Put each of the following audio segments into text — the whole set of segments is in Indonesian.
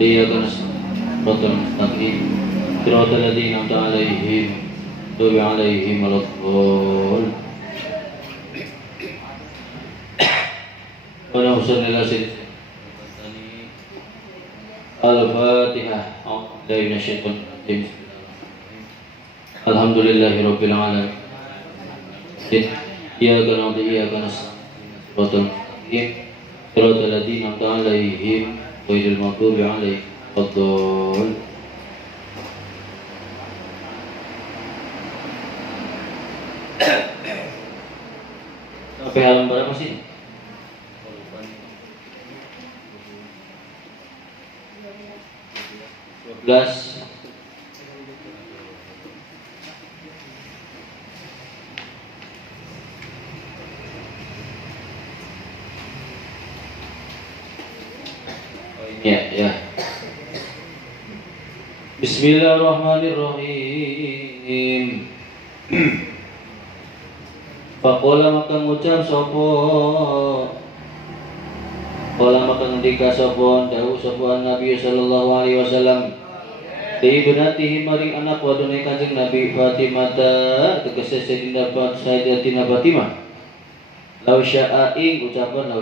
إياك نستعين صراط المستقيم صراط الذين أنعمت عليهم غير عليهم ولا الضالين اللهم صل على سيدنا الفاتحة أعوذ بالله من الشيطان الرجيم الحمد لله رب العالمين إياك نعبد وإياك نستعين صراط المستقيم صراط الذين أنعمت عليهم غير المغضوب عليهم ولا الضالين sampai halaman berapa sih? 12. Ya. Bismillahirrahmanirrahim. Faqala maka ngucap sapa Qala maka ngendika sapa dawuh sapa Nabi sallallahu alaihi wasallam di benatihi maring anak wadone Kanjeng Nabi Fatimah tegese Sayyidatina Fatimah law syaa ing ucapan law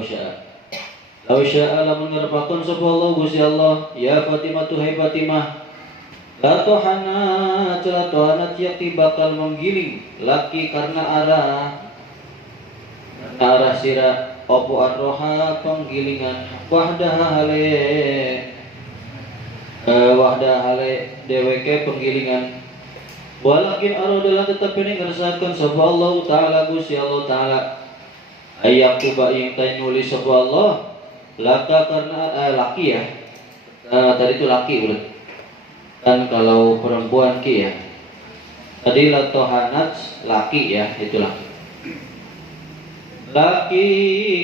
syaa lamun ngarepakon sapa Allah Gusti Allah ya Fatimah tuhai Fatimah la tohana yakti bakal menggiling laki karena arah sira opo arroha penggilingan wahdah hale deweke penggilingan walakin arodalah tetap ini ngersahkan sapa Allah Ta'ala Gusti Allah Ta'ala ayak tuba yang tay nulis sapa Allah laka karena laki ya tadi itu laki ulit kan kalau perempuan ki ya tadi latohanat laki ya itu laki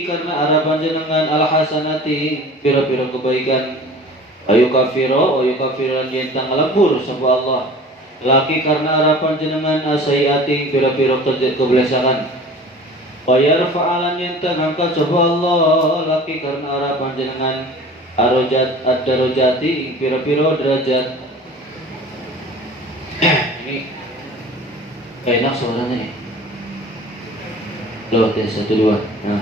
karena arah panjenengan al hasanati pira-pira kebaikan ayu kafiran yentang lembur sapa Allah laki karena arah panjenengan asaiati pira-pira kebelesakan bayar fa'alan yentang angkat sapa Allah laki karena arah panjenengan ad-darajati pira-pira derajat. Ini enak suaranya nih. Loh, tes 1 2. Nah.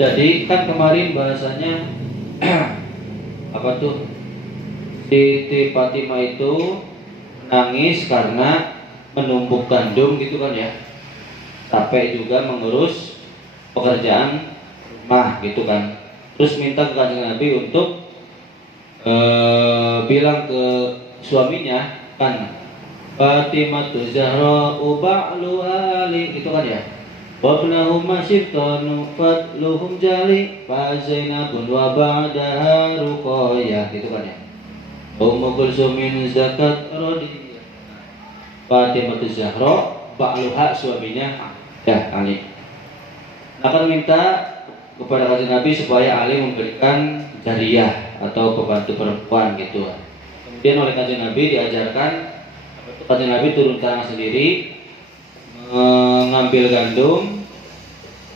Jadi kan kemarin bahasanya apa tuh? Siti Fatimah itu nangis karena menumbuk gandum gitu kan ya. Capek juga mengurus pekerjaan rumah gitu kan. Terus minta ke Kanjeng Nabi untuk bilang ke suaminya kan Fatimah tu Zahra ba'lu ali gitu kan ya wabnahum masyibtanu fadluhum jali fa Zainabun wa ba'daha Ruqayyah gitu kan ya Ummu Kulsumin zakat radiyah Fatimah tu Zahra ba'luha suaminya ya Ali akan minta kepada Kanjeng Nabi supaya Ali memberikan jariyah atau pembantu perempuan gitu. Kemudian oleh Kanjeng Nabi diajarkan Kanjeng Nabi turun tangan sendiri mengambil gandum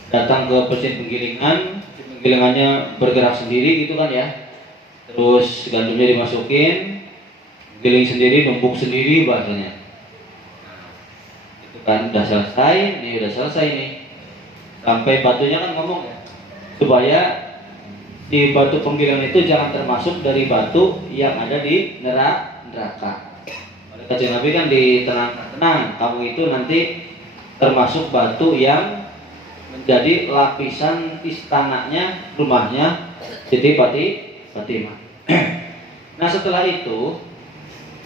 datang ke mesin penggilingannya bergerak sendiri gitu kan ya. Terus gandumnya dimasukin giling sendiri, numpuk sendiri bahasanya. Itu kan udah selesai nih. Sampai batunya kan ngomong ya supaya di batu penggilingan itu jangan termasuk dari batu yang ada di neraka. Oleh Kanjeng Nabi kan tenang, kamu itu nanti termasuk batu yang menjadi lapisan istananya, rumahnya Siti Fatimah. Nah setelah itu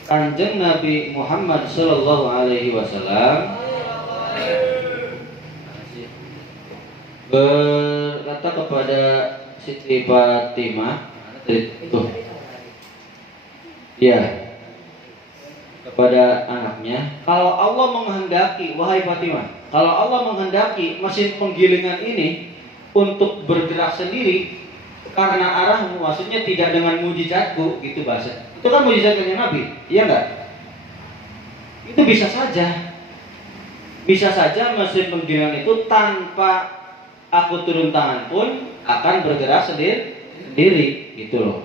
Kanjeng Nabi Muhammad Sallallahu Alaihi Wasallam berkata kepada Siti Fatimah itu ya kepada anaknya kalau Allah menghendaki wahai Fatimah kalau Allah menghendaki mesin penggilingan ini untuk bergerak sendiri karena arahmu maksudnya tidak dengan mujizatku gitu bahasa itu kan mujizatnya Nabi iya enggak itu bisa saja mesin penggilingan itu tanpa aku turun tangan pun akan bergerak sendiri gitu loh.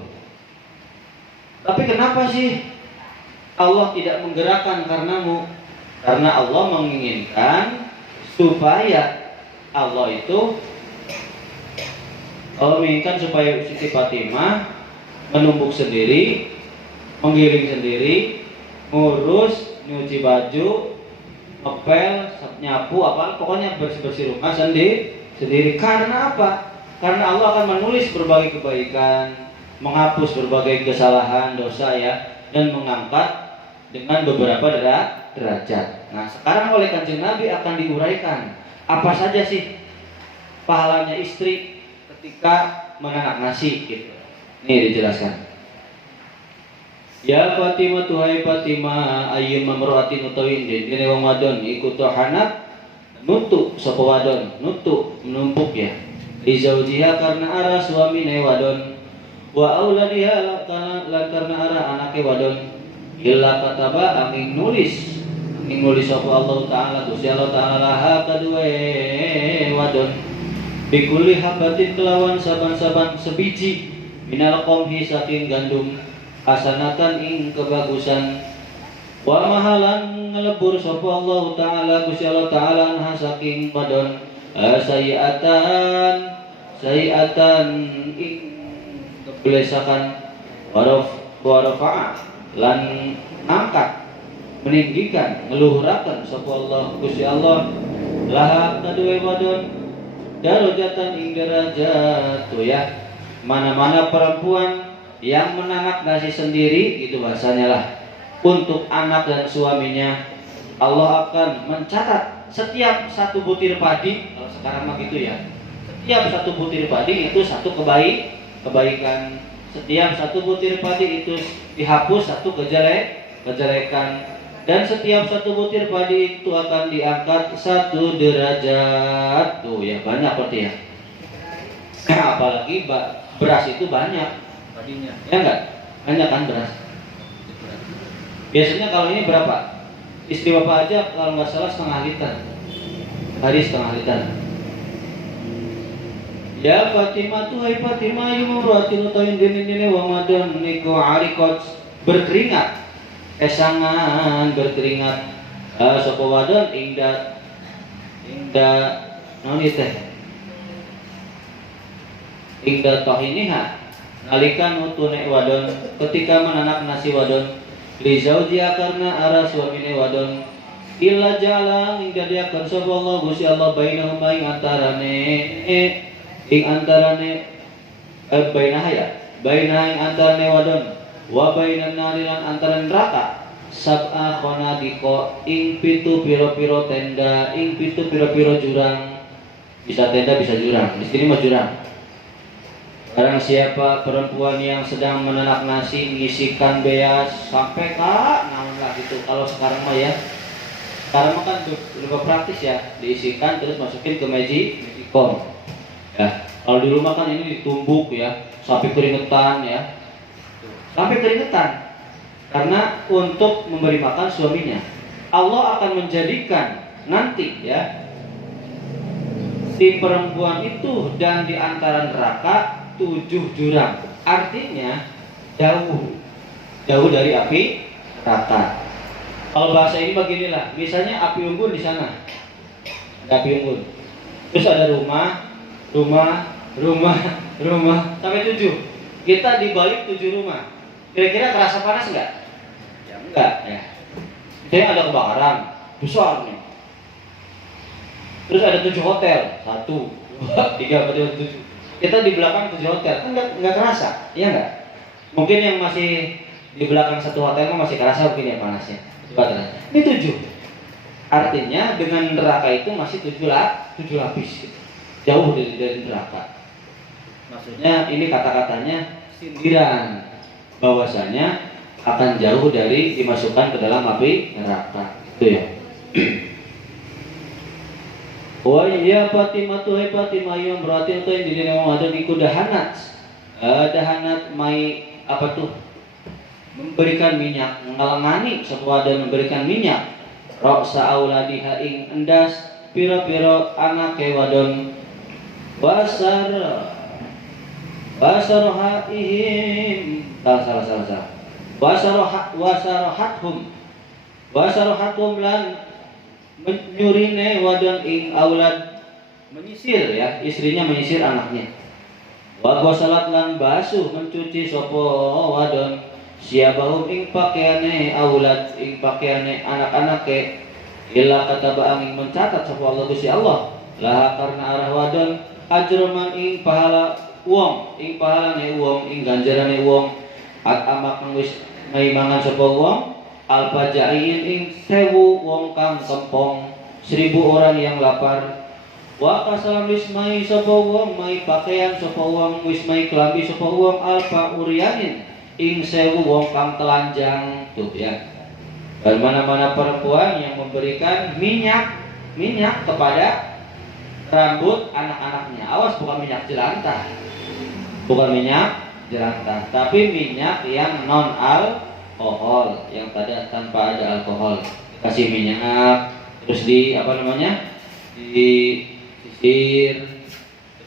Tapi kenapa sih Allah tidak menggerakkan karenamu? Karena Allah menginginkan supaya Allah menginginkan supaya Siti Fatimah menumbuk sendiri, menggiling sendiri, ngurus, nyuci baju, ngepel, nyapu, pokoknya bersih-bersih rumah sendiri. Karena apa? Karena Allah akan menulis berbagai kebaikan, menghapus berbagai kesalahan, dosa ya, dan mengangkat dengan beberapa derajat. Nah, sekarang oleh Kanjeng Nabi akan diuraikan apa saja sih pahalanya istri ketika menanak nasi gitu. Ini dijelaskan. Ya Fatimah, tuhai Fatimah, ayyuma mar'atin utawi dene wong wadon iku tahanat nutuk sapa wadon, nutuk menumpuk ya. Li zaujiha karena arah suamine wadon, wa auladiha karena arah anake wadon. Illa kataba angin nulis sapa Allah Ta'ala Gusti Allah Ta'ala laha kadue wadon bikuli habatin kelawan saban-saban sebiji minal qomhi saking gandum hasanatan ing kebagusan wa mahalan ngelebur sapa Allah Ta'ala Gusti Allah Ta'ala anha saking wadon sayiatan ing kebelesakan warafa'a lan angkat meninggikan ngeluhurakan sapa Allah Gusti Allah laha kadue wadon darajatan ing derajat tuh ya. Mana-mana perempuan yang menanak nasi sendiri itu bahasanya lah untuk anak dan suaminya, Allah akan mencatat setiap satu butir padi, kalau sekarang mah gitu ya, setiap satu butir padi itu satu kebaikan. Setiap satu butir padi itu dihapus satu kejelekan, dan setiap satu butir padi itu akan diangkat satu derajat. Tuh ya, banyak berarti ya. Apalagi beras itu banyak padinya, ya enggak? Banyak kan beras. Biasanya kalau ini berapa? Istri bapak aja kalau nggak salah setengah liter, hari setengah liter. Ya Fatimah, tuhai Fatimah, yumuratin utahin dini wong wadon niku arikot berkeringat, kesangan berkeringat, sapa wadon ingda noni teh ingda tahiniha nalikan utune wadon ketika menanak nasi wadon li zaujiha karena arah suamine wadon illa jalan ingda dia kan sapa Allah Gusti Allah bainahum ing antarane bainah ing antarane wadon wa bainan nari lan antarane neraka sab'a khonadiko ing pitu piro-piro tenda ing pitu piro-piro jurang. Bisa tenda bisa jurang, di sini mah jurang. Barang siapa perempuan yang sedang menanak nasi ngisikan beas sampai naon lah gitu. Kalau sekarang mah ya, sekarang mah kan lebih praktis ya, diisikan terus masukin ke magicom. Ya, kalau di rumah kan ini ditumbuk ya, sampai keringetan ya, sampai keringetan. Karena untuk memberi makan suaminya, Allah akan menjadikan nanti ya si perempuan itu dan di antara neraka 7 jurang. Artinya jauh dari api neraka. Kalau bahasa ini beginilah, misalnya api unggun di sana, ada api unggun, terus ada rumah sampai 7. Kita di balik 7 rumah. Kira-kira terasa panas enggak? Ya enggak ya. Misalnya ada kebakaran besar nih. Terus ada 7 hotel, 1, 2, 3, 4, 5, 7. Kita di belakang 7 hotel, kan enggak kerasa, iya enggak? Mungkin yang masih di belakang 1 hotel kan masih kerasa mungkin ya panasnya. Ini 7. Artinya dengan neraka itu masih 7 lapis gitu. Jauh dari neraka. Maksudnya ini kata-katanya sindiran bahwasanya akan jauh dari dimasukkan ke dalam api neraka. Itu ya. Wa ya Fatimah tuhai Fatimah yang berarti itu yang diri nama ada iku dahanat. Dahanat mai apa tuh? Memberikan minyak, ngalangani sapa dan memberikan minyak. Ra'sa auladiha ing endas pira-pira anake wadon wasar Wasarohaihim salah. Wasarohathum lan menyurine wadon ing aulad, menyisir ya, istrinya menyisir anaknya. Wa ghasalat lan basuh mencuci sapa wadon siabahum ing pakaiane aulad, ing pakaiane anak-anake, illa kataba angin mencatat sapa Allah Gusti Allah lah karena arah wadon ajroman ing pahala wong, ing pahalane wong, ing ganjarane wong at amak wis maimangan sapa wong alfajain ing 1000 wong kang kempong, 1000 orang yang lapar. Wa kasalam wismai sapa wong mai pakaian, sapa wong wismai kelambi sapa wong alfa uryanin ing 1000 wong kang telanjang. Tuh ya, dan mana-mana perempuan yang memberikan minyak kepada rambut anak-anaknya, awas bukan minyak jelantah, tapi minyak yang non alkohol, yang tanpa ada alkohol. Kasih minyak, terus disisir,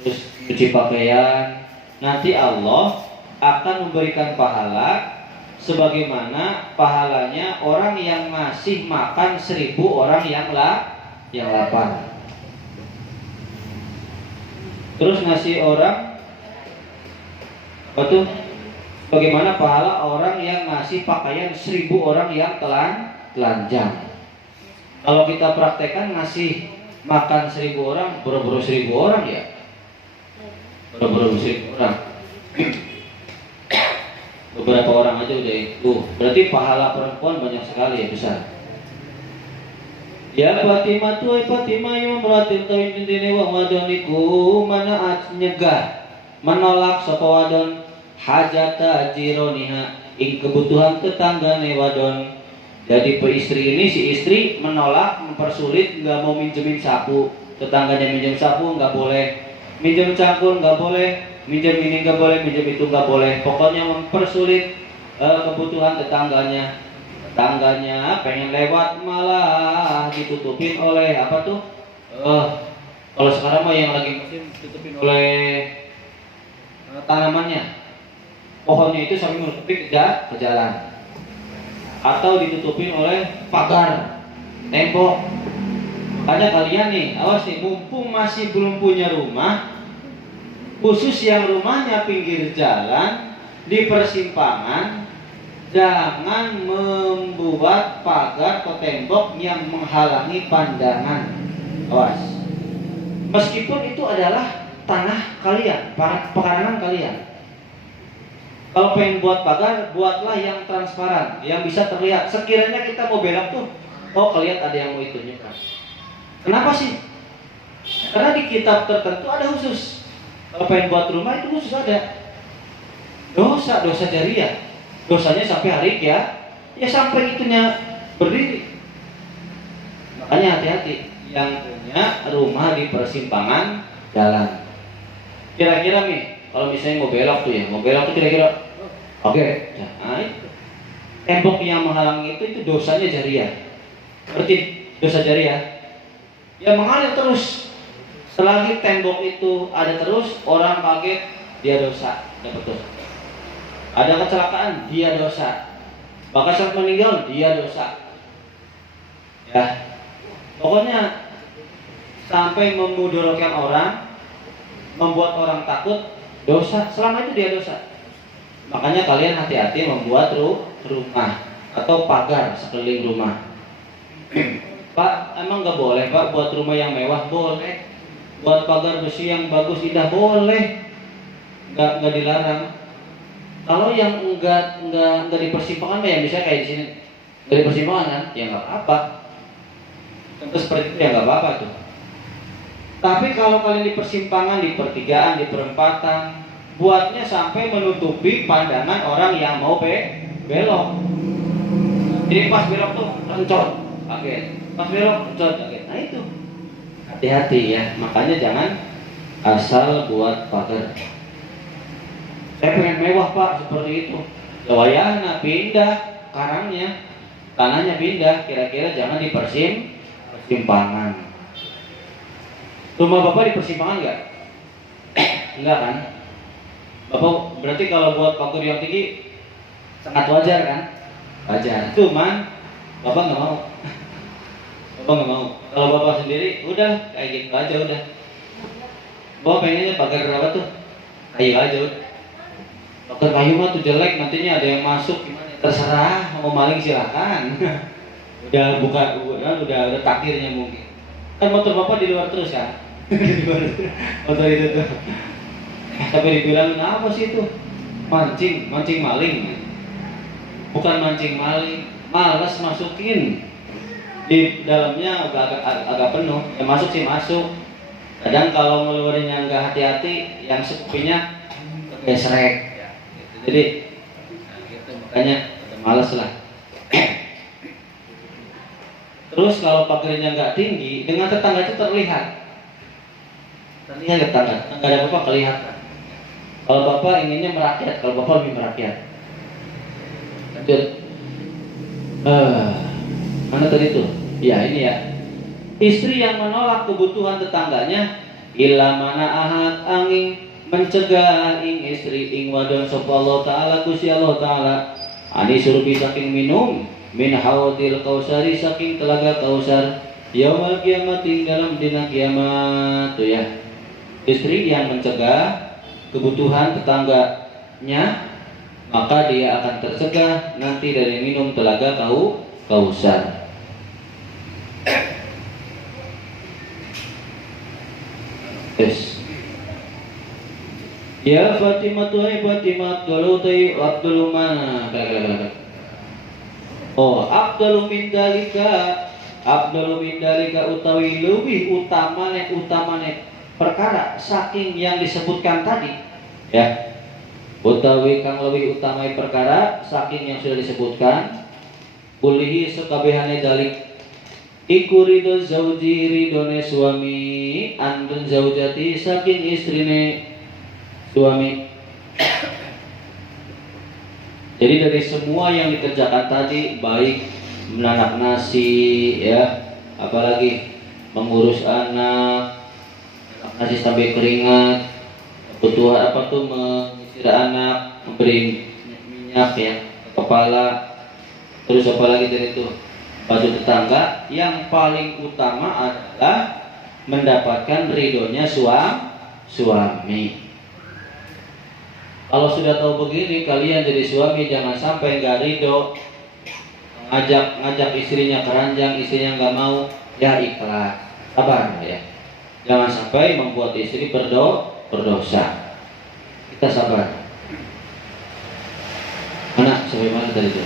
terus cuci pakaian. Nanti Allah akan memberikan pahala sebagaimana pahalanya orang yang ngasih makan 1000 orang yang lapar. Terus ngasih orang bagaimana pahala orang yang ngasih pakaian 1000 orang yang telanjang. Kalau kita praktekkan ngasih makan 1000 orang, boro-boro 1000 orang ya, boro-boro 1000 orang. Beberapa orang aja udah itu. Berarti pahala perempuan banyak sekali ya, besar. Ya Fatimah tu Fatimah yang meratil tawin dindine wong wadon iku manaat nyegah menolak sapa wadon hajata jironiha ing kebutuhan tetanggane wadon. Jadi istri ini, si istri menolak, mempersulit, nggak mau minjemin sapu, tetangganya minjem sapu nggak boleh, minjem cangkul nggak boleh, minjem ini nggak boleh, minjem itu nggak boleh. Pokoknya mempersulit kebutuhan tetangganya. Tetangganya pengen lewat malah ditutupin oleh apa tuh? Kalau sekarang mah yang lagi musim ditutupin oleh tanamannya, pohonnya itu sambil menutupi ke jalan, atau ditutupin oleh pagar, tembok. Makanya kalian nih, awas nih, mumpung masih belum punya rumah, khusus yang rumahnya pinggir jalan di persimpangan, jangan membuat pagar atau tembok yang menghalangi pandangan. Awas. Meskipun itu adalah tanah kalian, pekarangan kalian. Kalau pengen buat pagar, buatlah yang transparan, yang bisa terlihat. Sekiranya kita mau belok tuh, oh kelihatan ada yang mau itu nyekat. Kenapa sih? Karena di kitab tertentu ada khusus. Kalau pengen buat rumah itu khusus ada. Dosa jariah. Dosanya sampai hari ya sampai itunya berdiri. Makanya hati-hati yang punya rumah di persimpangan jalan. Kira-kira nih, kalau misalnya mau belok tuh kira-kira oke. Nah, itu tembok yang menghalangi itu dosanya jariah. Berarti dosa jariah ya mengalir terus. Selagi tembok itu ada terus, orang kaget, dia dosa, dapat dosa. Ada kecelakaan, dia dosa. Bahkan saat meninggal, dia dosa. Ya, pokoknya sampai memudorotkan orang, membuat orang takut, dosa. Selama itu dia dosa. Makanya kalian hati-hati membuat rumah atau pagar sekeliling rumah. Pak, emang nggak boleh Pak buat rumah yang mewah? Boleh. Buat pagar besi yang bagus indah boleh. Nggak dilarang. Kalau yang enggak di persimpangan ya bisa kayak di sini. Dari persimpangan kan, ya nggak apa-apa. Tentu seperti itu ya nggak apa-apa tuh. Tapi kalau kalian di persimpangan, di pertigaan, di perempatan, buatnya sampai menutupi pandangan orang yang mau belok. Jadi pas belok tuh rencot, kaget. Pas belok rencot, kaget. Nah itu hati-hati ya. Makanya jangan asal buat pagar. Saya pengen mewah Pak, seperti itu. Lawayana pindah karangnya, tanahnya pindah. Kira-kira jangan di persimpangan. Rumah Bapak di persimpangan enggak? Enggak kan? Apa berarti kalau buat pakur yang tinggi sangat wajar kan? Wajar. Cuman bapak nggak mau. Bapak nggak mau. Kalau bapak sendiri udah kayak gitu aja udah. Bapak pengennya pagar apa tuh? Kayu aja udah. Pagar kayu mah tuh jelek, nantinya ada yang masuk gimana? Terserah, mau maling silakan. udah takdirnya mungkin. Kan motor bapak di luar terus kan? Di luar motor itu tuh. Tapi dibilang apa sih itu? Mancing maling. Bukan mancing maling, malas masukin. Di dalamnya agak penuh. Ya masuk sih masuk. Kadang kalau ngeluarinnya nggak hati-hati, yang sepinya gesrek. Jadi gitu, makanya malas lah. Terus kalau pagarnya nggak tinggi, dengan tetangga itu terlihat tetangga ada bapak kelihatan. Kalau bapak inginnya merakyat, kalau bapak lebih merakyat. Lanjut. Mana tadi tuh? Ya ini ya. Istri yang menolak kebutuhan tetangganya, ila mana ahad angin mencegah ing istri ing wadon sapa Allah taala Gusti Allah taala ani suruh saking minum min haudil kausari saking telaga kausar yaumul kiamat ing dalam dina kiamat tuh ya. Istri yang mencegah kebutuhan tetangganya, maka dia akan tercegah nanti dari minum telaga kausar. Yes. Ya Fatimah tuhai Fatimah galutai Abdul mana? Abdul min dalika utawi lebih utamane perkara saking yang disebutkan tadi ya. Utawi kang lebih utamai perkara saking yang sudah disebutkan kulihi sekabehane dalik iku ridho zauji ridone suami andun zaujati saking istrine suami. Jadi dari semua yang dikerjakan tadi, baik menanak nasi ya, apalagi mengurus anak, nasi sampai keringat, kebutuhan apa tuh menyisir anak, memberi minyak ya ke kepala, terus apalagi dari itu bantu tetangga, yang paling utama adalah mendapatkan ridhonya suami. Kalau sudah tahu begini, kalian jadi suami jangan sampai nggak ridho, ngajak istrinya keranjang, istrinya nggak mau, ya ikhlas, sabar ya. Jangan sampai membuat istri berdosa. Kita sabar. Mana sampai mana tadi itu?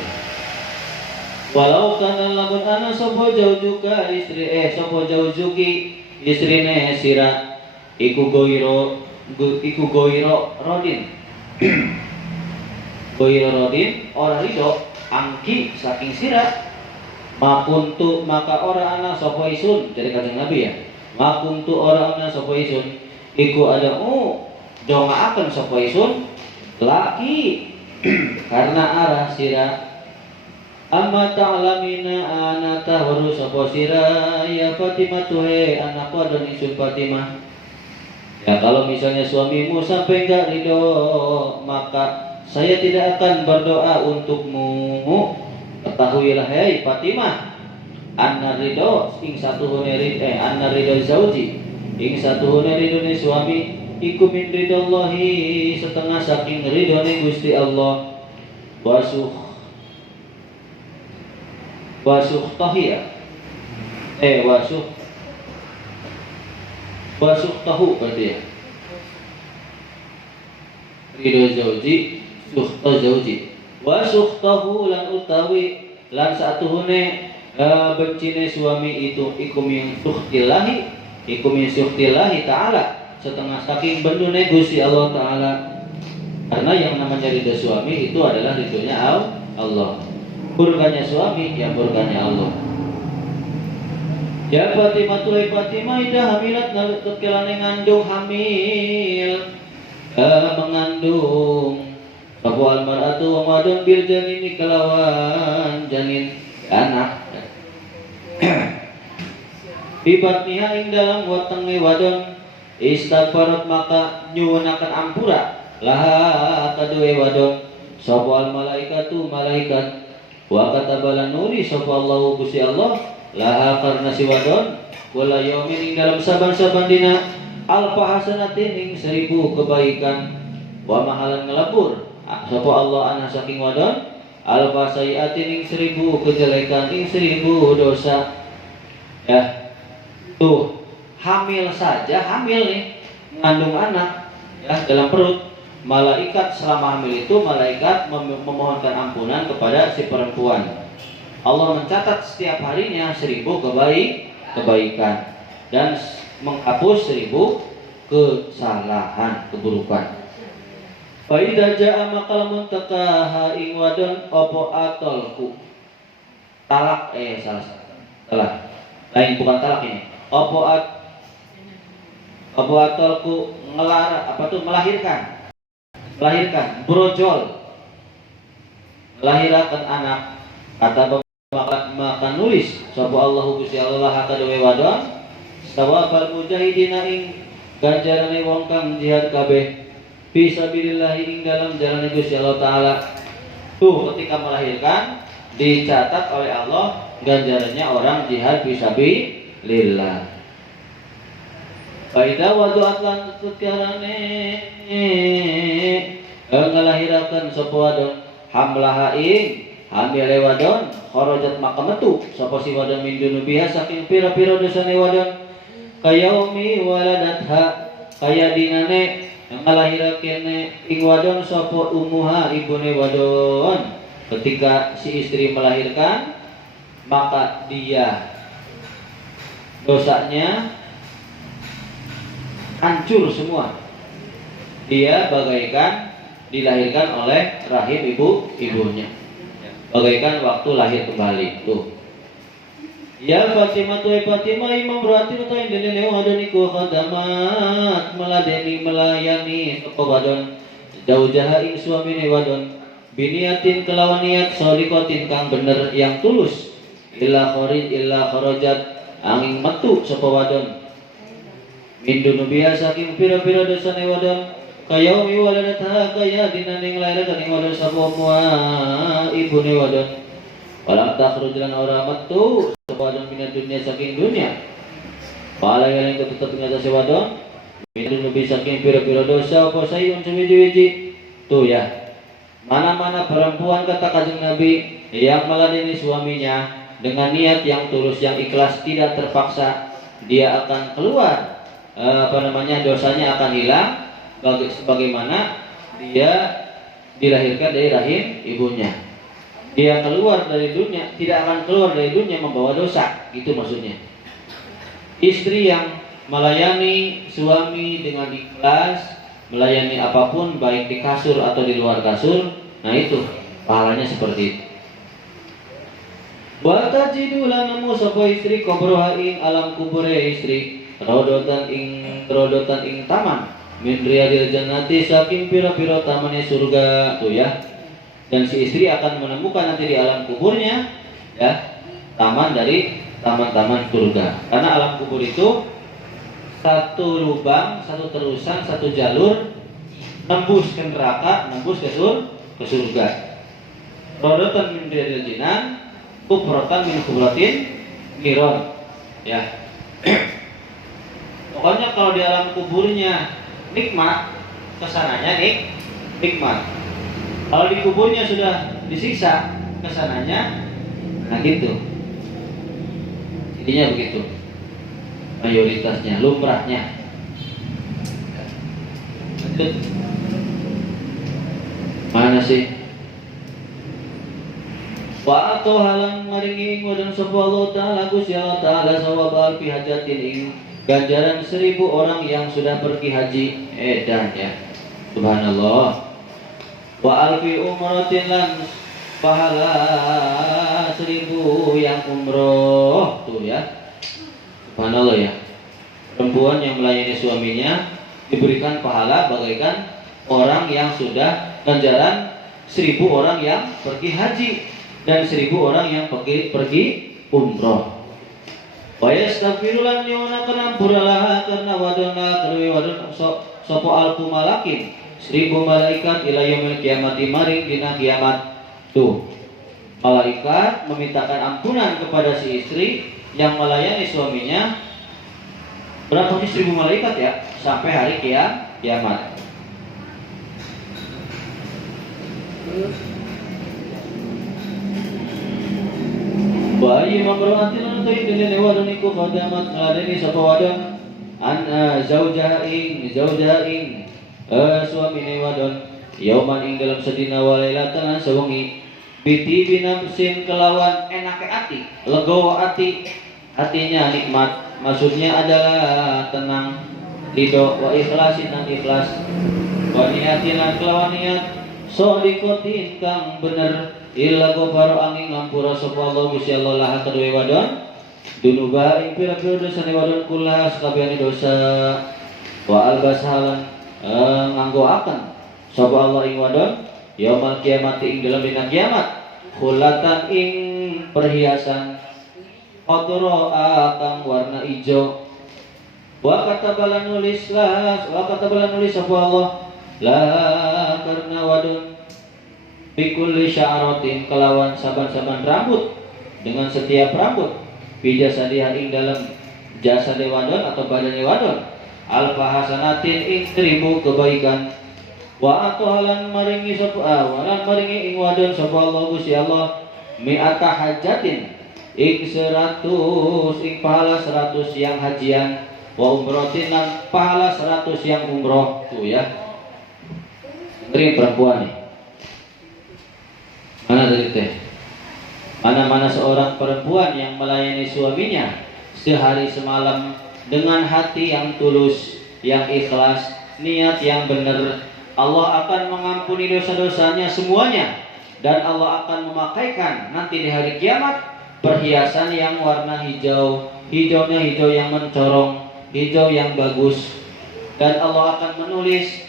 Walau kana lamun ana sapa jaujuka istri sapa jaujuki istrine sira iku goiro rodin. Goiro rodin ora ridho angki saking sira makuntu maka ora ana sapa isun dari kanjeng Nabi ya. Makuntu ora ana sapa isun iku ada dongaaken sapa isun laki karena arah sira amma ta'lamina ana tahuru sapa sira ya Fatimah tuhe anak wadon isun Fatimah. Ya kalau misalnya suamimu sampai enggak ridho, maka saya tidak akan berdoa untukmu. Ketahuilah hei Fatimah, anna ridho ing satuhune anna ridho zauji ing satuhune ridhone suami iku min ridhollahi setengah saking ridhone Gusti Allah. Wasuh tahiyah wasuh tahu berarti ya. Ridho zauji suhta zauji wasuh tahu lan utawi lan satuhune bencine suami itu iku min suhtillahi ta'ala setengah saking bendune Gusti Allah ta'ala. Karena yang namanya ridho suami itu adalah ridhonya Allah. Murkanya suami ya murkanya Allah. Ya Fatimah tuhai Fatimah ida hamilat kekelane ngandung hamil mengandung sapu almaratu wa madun bil janini kelawan janin anak bibatniha ing dalam watenge wadon istaghfarat maka nyuwunaken ampura laha kadue wadon sapa al malaikatu malaikat wa katabalan nuri sapa Allah Gusti Allah laha karena si wadon wala yaumin ing dalam saban-saban dina alfa hasanatin ing 1000 kebaikan wa mahalan ngelebur sapa Allah ana saking wadon alfa sayiatin ing 1000 kejelekan ing 1000 dosa. Ya tuh hamil saja, hamil nih mengandung anak ya dalam perut, malaikat selama hamil itu malaikat memohonkan ampunan kepada si perempuan. Allah mencatat setiap harinya 1000 kebaikan dan menghapus 1000 kesalahan, keburukan. Fa idza jaa maqal muntaqaha ing wadon opo atolku. Talak salah. Lain bukan talak ini. Opo atolku melahirkan. Brojol. Melahirkan anak. Kata maka nulis sapa Allah Gusti Allah kadhewe wadon sawabal mujahidina ing ganjarane wong kang jihad kabeh fisabilillah ing dalam jalan Gusti Allah taala. Tuh ketika melahirkan dicatat oleh Allah ganjarannya orang jihad fisabilillah. Faida wadu'at lan tukarane ngelahirakan sapa wadon hamlaha ing hamile wadon kharajat maka metu sapa si wadon min dunubiha saking pira-pira dosane wadon kayaumi waladatha kaya dinane ngalahirakeun ing wadon sapa umuha ibune wadon. Ketika si istri melahirkan maka dia dosanya hancur semua. Dia bagaikan dilahirkan oleh rahim ibunya. Bagaikan waktu lahir kembali tuh. Ya Fatimah tuh Fatimah imam berarti tuh indene wadoniku khadamat melayani toko wadon jauh-jauh ing suamine wadon biniatin kelawan niat sholiqatin kang bener yang tulus illa kharajat angin metu sapa wadon min dunubiya saking pira-pira dosane wadon kayaumi waladatha kaya dinaning lairakan ing wadon sapa mua ibune wadon walam takhruj lan ora metu sapa wadon minat dunia saking dunia pala yang tetep ngatasi wadon min dunubi saking pira-pira dosa apa sayun sewiji-wiji tuh ya. Mana-mana perempuan kata Kanjeng Nabi yang meladeni suaminya dengan niat yang tulus yang ikhlas tidak terpaksa dia akan keluar dosanya akan hilang sebagaimana dia dilahirkan dari rahim ibunya. Dia keluar dari dunia tidak akan keluar dari dunia membawa dosa, gitu maksudnya. Istri yang melayani suami dengan ikhlas, melayani apapun baik di kasur atau di luar kasur, nah itu pahalanya seperti itu. Wa tajidu lanamu sapa istri kubroha ing alam kubure istri rodotan ing taman min riyadil jannati saking pira-pira tamannya surga tuh ya. Dan si istri akan menemukan nanti di alam kuburnya ya taman dari taman-taman surga. Karena alam kubur itu satu lubang, satu terusan, satu jalur nembus ke neraka, nembus ke surga. Rodotan min riyadil jinan, kubrotan min kubrotin niron. Ya. Pokoknya kalau di alam kuburnya nikmat, kesananya nikmat. Kalau di kuburnya sudah disiksa, kesananya nah gitu. Intinya begitu. Mayoritasnya, lumrahnya. Lanjut. Mana sih? Wa atau halang maringi ngodan sapa Allah Ta'ala Gusti Allah Ta'ala sawabal fi hajatin ing ganjaran 1000 orang yang sudah pergi haji edan ya. Subhanallah. Wa alfi umratin lan pahala 1000 yang umroh tuh ya. Subhanallah ya. Perempuan yang melayani suaminya diberikan pahala bagaikan orang yang sudah ganjaran 1000 orang yang pergi haji dan 1000 orang yang pergi umroh. Wa yastaghfiru lan yunakan ampuralah karena wadona keluwi wadon sapa alfu malakin 1000 malaikat ila yaumil kiamati maring dina kiamat. Tuh, malaikat memintakan ampunan kepada si istri yang melayani suaminya. Berapa sih 1000 malaikat ya? Sampai hari kiamat. Wa ayyu mamra'atin tayyibin wadun iku qadamat ngadeni sapa wadon an zaujain suamine wadon yauman ing dalam sedina walailatan sewengi biti binamsin kelawan enake ati, legowo ati, hatinya nikmat, maksudnya adalah tenang, ridho, wa ikhlasin dan ikhlas, wa niatin kelawan niat, sodikotin kang bener, illa gofaro angin ngampura sapa Allah Gusti Allah laha kedue wadon, dunuba ing pira-pira dosane wadon kula sakabehane dosa, wa albasalan nganggo akan sapa Allah ing wadon yaumul kiamat ing dalam dina kiamat khulatan ing perhiasan qadra kang warna ijo wa katabalan nulis sapa Allah la karena wadon bikulli sya'ratin kelawan saban-saban rambut dengan setiap rambut bijasadiha ing dalam jasa wadon atau badannya wadon alfa hasanatin ing 1000 kebaikan wa atuhalan maringi ing wadon sapa Allah Gusti Allah mi'ata hajatin ing 100 ing pahala 100 yang hajian wa umrotin dan pahala 100 yang umroh. Tuh ya, ini perempuan nih mana tadi teh, mana seorang perempuan yang melayani suaminya sehari semalam dengan hati yang tulus, yang ikhlas, niat yang benar, Allah akan mengampuni dosa-dosanya semuanya dan Allah akan memakaikan nanti di hari kiamat perhiasan yang warna hijau, hijaunya hijau yang mencorong, hijau yang bagus, dan Allah akan menulis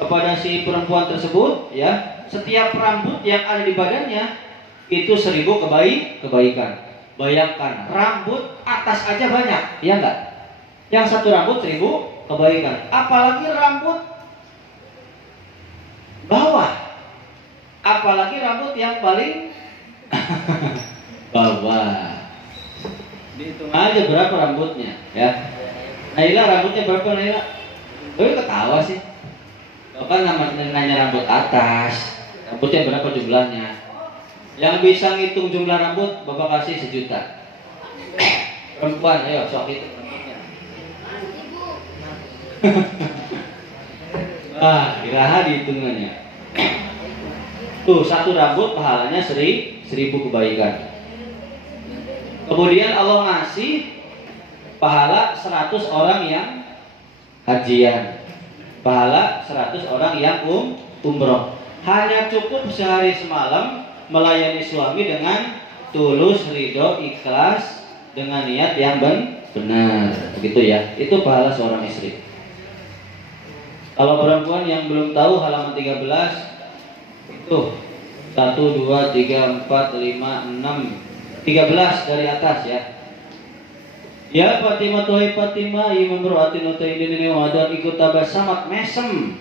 kepada si perempuan tersebut ya, setiap rambut yang ada di badannya itu 1000 kebaikan. Bayangkan, rambut atas aja banyak, ya enggak? Yang satu rambut 1000 kebaikan. Apalagi rambut bawah. Apalagi rambut yang paling bawah. Dihitung aja berapa rambutnya, ya. Naila rambutnya berapa Naila? Gue ketawa sih. Bapak nanya rambut atas. Rambutnya berapa jumlahnya? Yang bisa ngitung jumlah rambut, Bapak kasih 1 juta. Perempuan, ayo sok hitung rambutnya. Iraha dihitungannya. Tuh, 1 rambut pahalanya 1000 kebaikan. Kemudian Allah ngasih pahala 100 orang yang hajian, pahala 100 orang yang umroh. Hanya cukup sehari semalam melayani suami dengan tulus, ridho, ikhlas, dengan niat yang benar, begitu ya. Itu pahala seorang istri. Kalau perempuan yang belum tahu halaman 13 itu 1, 2, 3, 4, 5, 6, 13 dari atas ya. Ya Fatimah tuhai Fatimah imam ru'atin utaidin wadon ikut tabasamat mesem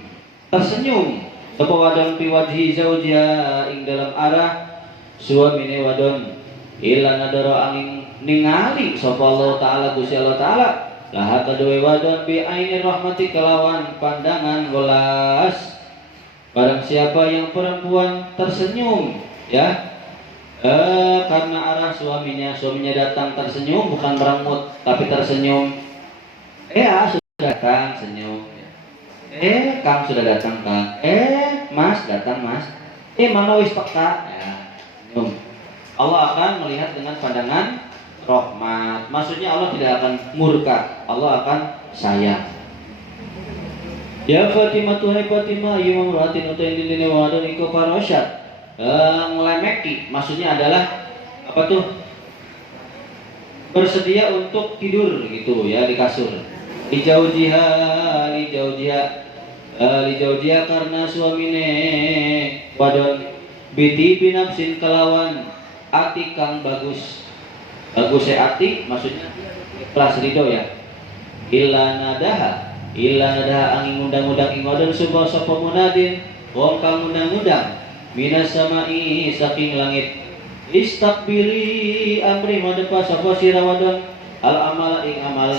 tersenyum sapa wadon fi wajhi zaujiha ing dalam arah suamine wadon ila nadara angin ningali sapa Allah taala Gusti Allah taala laha kedue wadon bi aini rahmati kelawan pandangan welas. Barang siapa yang perempuan tersenyum ya karena arah suaminya datang tersenyum, bukan merengut tapi tersenyum. Sudah datang senyum. Kang sudah datang Kang. Mas datang Mas. Mana wis peka ya. Senyum. Allah akan melihat dengan pandangan rahmat. Maksudnya Allah tidak akan murka, Allah akan sayang. Ya Fatimah tuhai Fatimah imam ru'atin utaidin wadon iku farasyat. Ngelemeki maksudnya adalah apa tuh, bersedia untuk tidur gitu ya di kasur. Lijaujiha karena suamine wadon biti binafsin kelawan ati kang bagus ati maksudnya ikhlas ridho ya. Illa nadaha illa nada angin undang-undang ing wadon subuh sapa munadin wong kang undang-undang minas samai saking langit istaqbili amri madepa sapa sira wadon al amal ing amal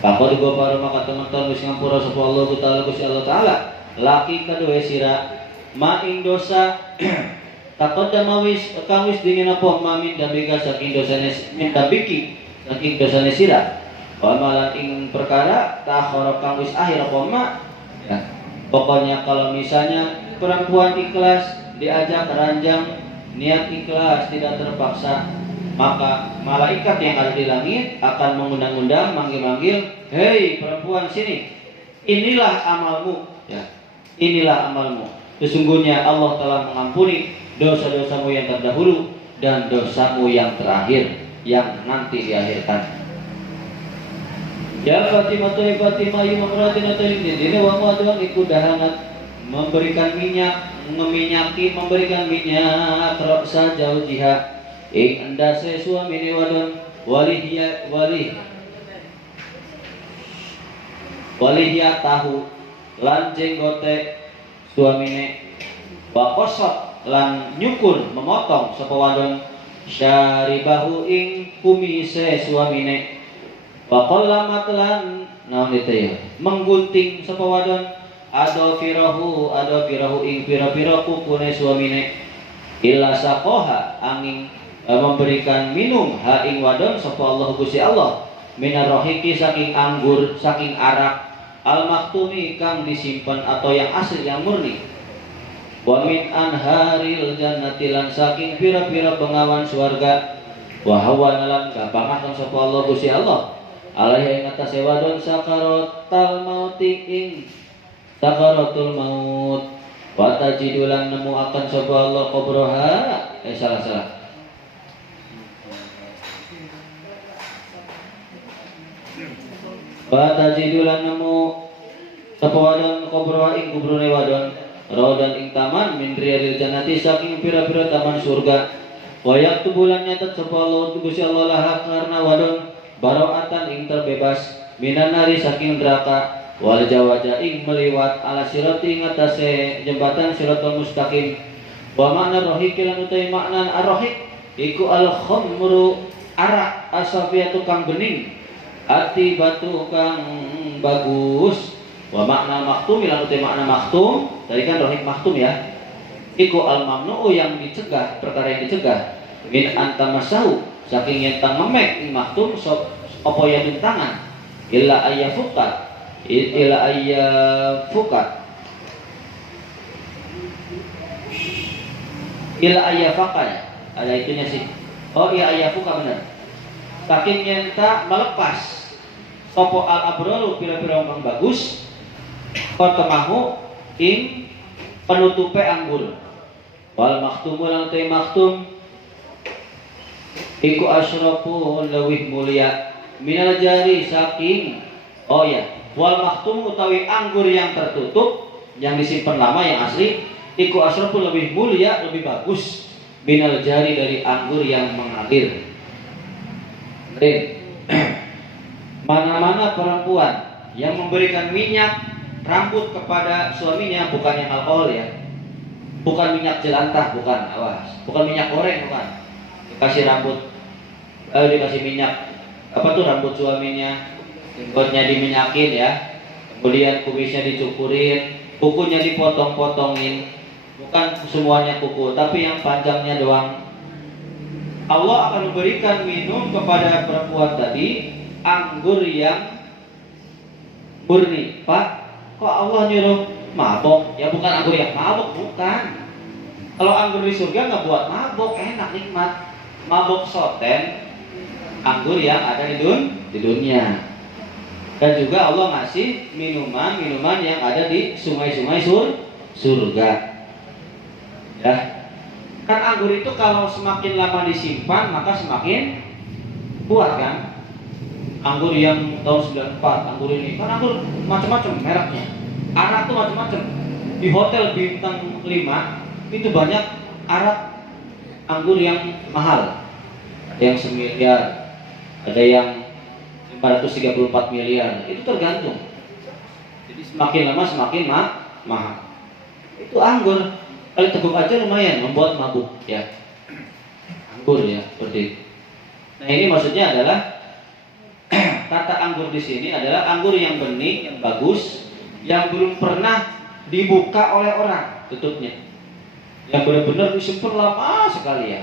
Pakod go para maka teman-teman wis ngampura sapa Allah Ta'ala Gusti Allah Ta'ala laki kadue sira maing dosa takod damawis kang wis dingin apa mamin dambika saking dosane minta biki saking dosane sira amalan ing perkara takhara kang wis akhir apa ma ya pokoknya kalau misalnya perempuan ikhlas diajak ranjang niat ikhlas tidak terpaksa maka malaikat yang ada di langit akan mengundang-undang manggil-manggil hei perempuan sini inilah amalmu ya inilah amalmu sesungguhnya Allah telah mengampuni dosa-dosamu yang terdahulu dan dosamu yang terakhir yang nanti diakhirkan ya Fatimah tu Fatimah yumratin atau ini wa madwan iku dahangat memberikan minyak meminyaki memberikan minyak rasa jauh jihad ing endase suamine wadon walihya tahu lan jenggote suamine wakosot lan nyukur memotong sapa wadon syaribahu ing kumise suamine waqallamat lan naon itu ya menggunting sapa wadon adofirahu ing pira-pira kukune suamine illa saqaha angin memberikan minum ha ing wadon sapa Allah Gusti Allah minar rohiki saking anggur saking arak al maktumi kang disimpan atau yang asli yang murni wa min anharil jannati lan saking pira-pira bengawan swarga wa hawa lan gapangaken sapa Allah Gusti Allah alaihi ing atase wadon sakaratul maut wa tajidulan nemu akan sapa Allah kubroha salah wa tajidulan nemu sapa wadon kubroha ing kubrone wadon rodan ing taman min riyadil jannati saking pira-pira taman surga wa yaktubulan nyatet sapa Allah Gusti Allah laha karena wadon baroatan ing terbebas minan nari saking neraka wal jawaja ing meliwat ala sirati ing atase jembatan siratal mustaqim wa makna rohik lan utai makna arrohik iku al khamru arak asafiyatu kang bening ati batu kang bagus wa makna maktum lan utai makna maktum tadi kan rohik maktum ya iku al mamnu yang dicegah perkara yang dicegah min antamasahu saking yentang memek ing maktum apa yang di tangan illa ayyafukat illa ayyafaka ya ada itunya sih oh iya ayyafuka benar saking nyenta melepas sopo al abraru pira-pira kang bagus kotemahu ing penutupe anggur wal maktumu lan te maktum iku asyrafu lawih mulia minal jari saking oh ya wal maktum utawi anggur yang tertutup yang disimpan lama yang asli iku asyrafu lebih mulia lebih bagus minal jari dari anggur yang mengalir. Mana-mana perempuan yang memberikan minyak rambut kepada suaminya bukan yang alkohol ya bukan minyak jelantah bukan awas bukan minyak goreng bukan dikasih rambut dikasih minyak apa tuh rambut suaminya jenggotnya diminyakin ya kemudian kumisnya dicukurin kukunya dipotong-potongin bukan semuanya kuku tapi yang panjangnya doang Allah akan memberikan minum kepada perempuan tadi anggur yang murni Pak kok Allah nyuruh mabok ya bukan anggur yang mabok bukan kalau anggur di surga nggak buat mabok enak nikmat mabok soten anggur yang ada di dunia dan juga Allah ngasih minuman yang ada di sungai-sungai surga ya kan anggur itu kalau semakin lama disimpan maka semakin kuat kan anggur yang tahun 94 anggur ini kan anggur macam-macam mereknya arak tuh macam-macam di hotel bintang 5 itu banyak arak anggur yang mahal ada yang 1 miliar ada yang 434 miliar itu tergantung Jadi semakin lama semakin mahal. Itu anggur. Kali teguk aja lumayan membuat mabuk ya. Anggur ya, seperti itu. Nah, ini maksudnya adalah kata anggur di sini adalah anggur yang bening, yang bagus, yang belum pernah dibuka oleh orang tutupnya. Yang benar-benar disimpan lama sekali ya.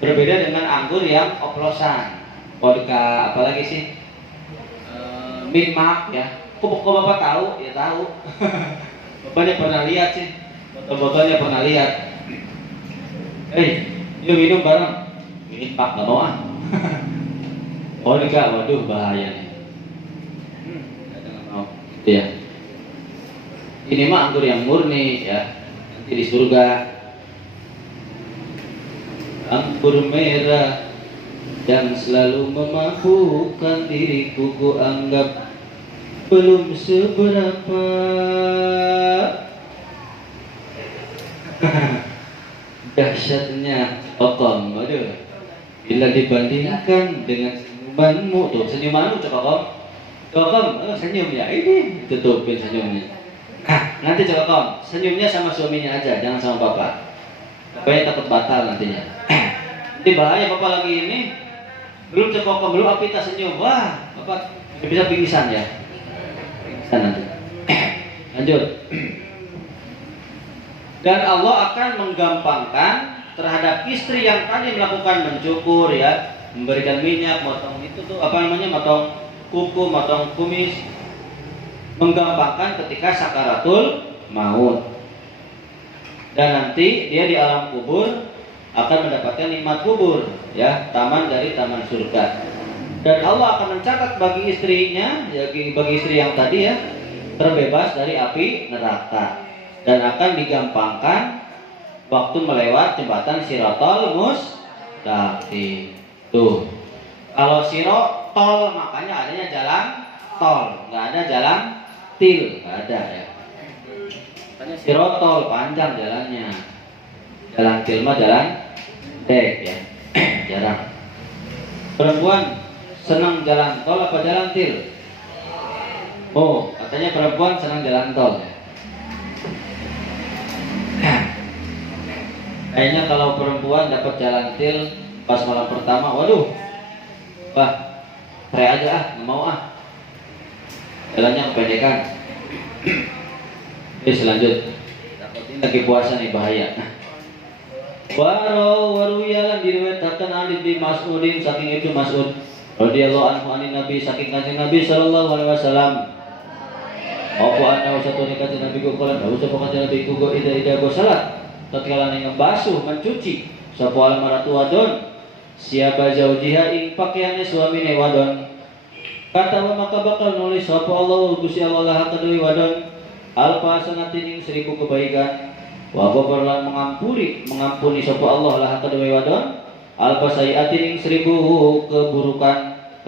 Berbeda dengan anggur yang oplosan. Vodka apalagi sih? Minmak ya. Kok Bapak tahu? Ya tahu. Bapaknya pernah lihat sih. Botol-botolnya pernah lihat. Yuk minum bareng. Minmak nggak mau ah. Vodka, waduh bahaya nih. Nggak mau. Gitu ya. Ini mah anggur yang murni ya. Nanti di surga. Anggur merah yang selalu memabukkan diriku, ku anggap belum seberapa. Dahsyatnya Okom, waduh. Bila dibandingkan dengan senyumanmu, tuh senyumanmu coba Kom, senyum ya, ini tutupin senyumnya. Nanti coba Kom, senyumnya sama suaminya aja, jangan sama bapak. Bapaknya takut batal nantinya. Nanti bahaya bapak lagi ini, belum coba Kom, belum api tak senyum, wah bapak bisa pingsan ya. Pingsan nanti. Lanjut. Dan Allah akan menggampangkan terhadap istri yang tadi melakukan mencukur ya, memberikan minyak, motong itu tuh apa namanya, motong kuku, motong kumis, menggampangkan ketika sakaratul maut. Dan nanti dia di alam kubur akan mendapatkan nikmat kubur ya, taman dari taman surga. Dan Allah akan mencatat bagi istrinya, ya, bagi istri yang tadi ya, terbebas dari api neraka. Dan akan digampangkan waktu melewat jembatan Siratal Mustaqim. Tuh. Kalau sirot tol, makanya adanya jalan tol, nggak ada jalan til, nggak ada ya. Makanya sirot tol panjang jalannya. Jalan til mah jalan dek ya. Jarang. Perempuan senang jalan tol apa jalan til? Oh, katanya perempuan senang jalan tol ya. Kayaknya kalau perempuan dapat jalan til pas malam pertama, waduh, wah, saya aja ah, nggak mau ah, jalannya kependekan. Oke, selanjut. Ini lagi puasa nih, bahaya. Waru yalan diriwayatkan Ali bin Mas'udin saking Ibnu Mas'ud radhiyallahu anhu anin Nabi saking kanjeng Nabi sallallahu alaihi wasallam. Apa anna satu nikah Nabi ku kala dawuh sapa kanjeng Nabi ku ida go salat. Tatkala ngebasuh mencuci sapa almaratu wadon siapa zaujiha ing pakaiannya suamine wadon. Kata maka bakal nulis sapa Allah Gusti Allah lah kedue wadon alfa sanatin ing 1000 kebaikan. Wa berlan mengampuni sapa Allah lah kedue wadon alfa sayiatin ing 1000 keburukan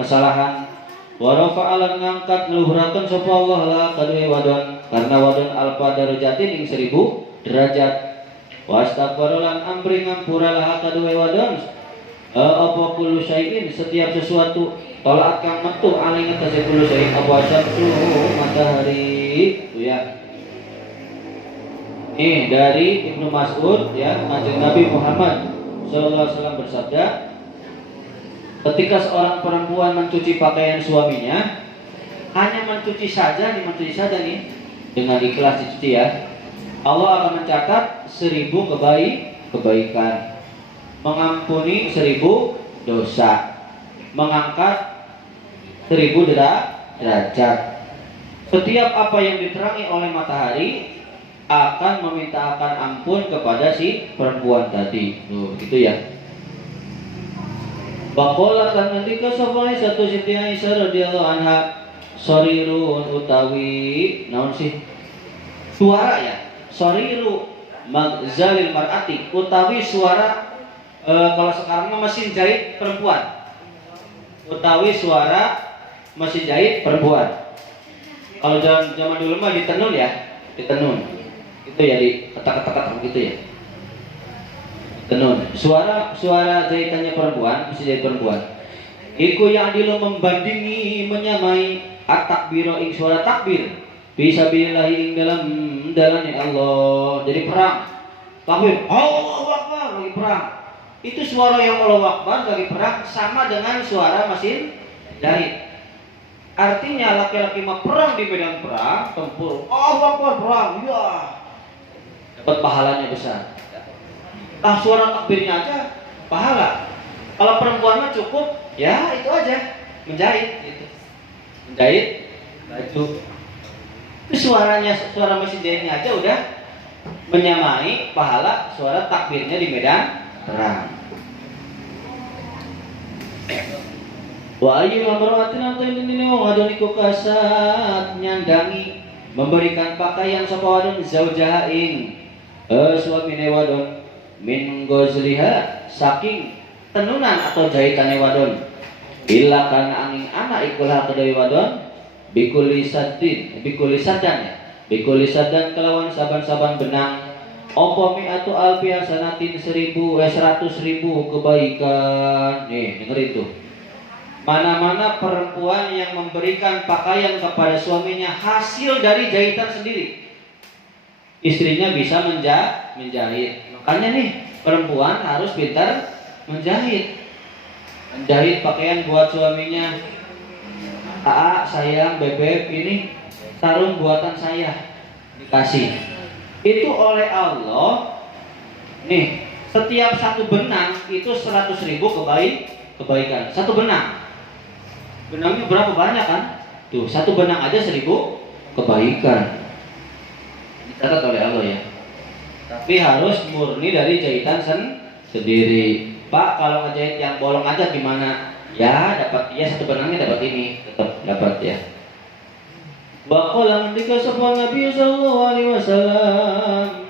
kesalahan. Wa rafa'alan ngangkat luhuraken sapa Allah lah kedue wadon karena wadon alfa darajatin ing 1000 derajat. Wa astaghfirulan amri ngampuralah kadue wadon apa kullu syai'in setiap sesuatu tolaat kang metu aling atase kullu syai'in apa syamsu matahari itu ya. Ini dari Ibnu Mas'ud ya, kanjeng Nabi Muhammad sallallahu alaihi wasallam bersabda, ketika seorang perempuan mencuci pakaian suaminya, hanya mencuci saja nih dengan ikhlas dicuci ya, Allah akan mencatat 1000 kebaikan, mengampuni 1000 dosa, mengangkat 1000 derajat. Setiap apa yang diterangi oleh matahari akan memintakan ampun kepada si perempuan tadi. Tuh, gitu ya. Bakola kan nanti kesopai satu Siti Aisyah radhiyallahu anha sorirun utawi naon sih? Suara ya. Soriru magzalil mar'ati utawi suara kalau sekarang mesin jahit perempuan. Utawi suara mesin jahit perempuan. Kalau zaman dulu mah ditenun ya, ditenun. Itu ya di ketak-ketak gitu ya. Tenun. Suara jahitannya perempuan, mesin jahit perempuan. Iku yang adilu membandingi menyamai at-takbiro ing suara takbir fisabilillah ing dalam dalane Allah. Jadi perang. Takbir, Allahu Akbar lagi perang. Itu suara yang Allahu Akbar lagi perang sama dengan suara mesin jahit. Artinya laki-laki mah perang di medan perang, tempur. Allahu Akbar perang. Ya. Dapat pahalanya besar. Ah, suara takbirnya aja pahala. Kalau perempuan mah cukup, ya itu aja menjahit gitu. Menjahit baju. Itu suaranya, suara mesin jahitnya aja udah menyamai pahala suara takbirnya di medan perang. Wa ayyul amratin atau ini wong adon iku kasat nyandangi memberikan pakaian sapa wadon zaujaha ing suamine wadon min gozliha saking tenunan atau jahitane wadon illa kana angin anak ikulah kedai wadon bikuli sadan kelawan saban-saban benang opo mi'atu alfi hasanatin 100.000 kebaikan. Nih denger itu, mana-mana perempuan yang memberikan pakaian kepada suaminya hasil dari jahitan sendiri, istrinya bisa menjahit. Makanya nih perempuan harus pintar menjahit pakaian buat suaminya. Aa sayang bebek ini sarung buatan saya dikasih. Itu oleh Allah nih, setiap satu benang itu 100.000 kebaikan. Satu benang. Benangnya berapa banyak kan? Tuh, satu benang aja 1.000 kebaikan. Dicatat oleh Allah ya. Tapi harus murni dari jahitan sendiri. Pak, kalau ngejahit yang bolong aja gimana? Ya dapat, ya satu benangnya dapat ini, tetap dapat ya. Baqala ngendika sapa Nabi sallallahu alaihi wasallam,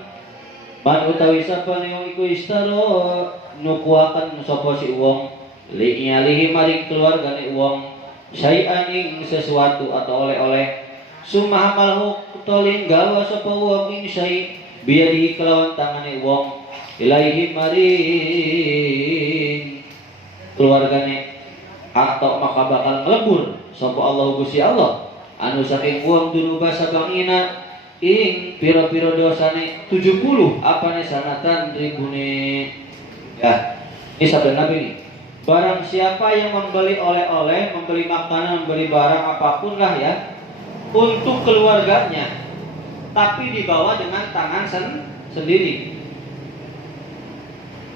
man utawi sapa ning iku istaro nukuaken sapa si wong li nyalihi maring keluargane wong syai'an ing sesuatu atau oleh-oleh sumahamalhu tolin gawa sapa wong ing syai' biadi kelawan tangane wong ilaihi maring keluargane atau maka bakal ngelebur sapa Allah Gusti Allah anu saking wong dunuba sabangina ing pira-pira dosane 70 apane sanatan ribune. Ya, ini sabda Nabi nih. Barang siapa yang membeli oleh-oleh, membeli makanan, membeli barang apapun lah ya untuk keluarganya, tapi dibawa dengan tangan sendiri.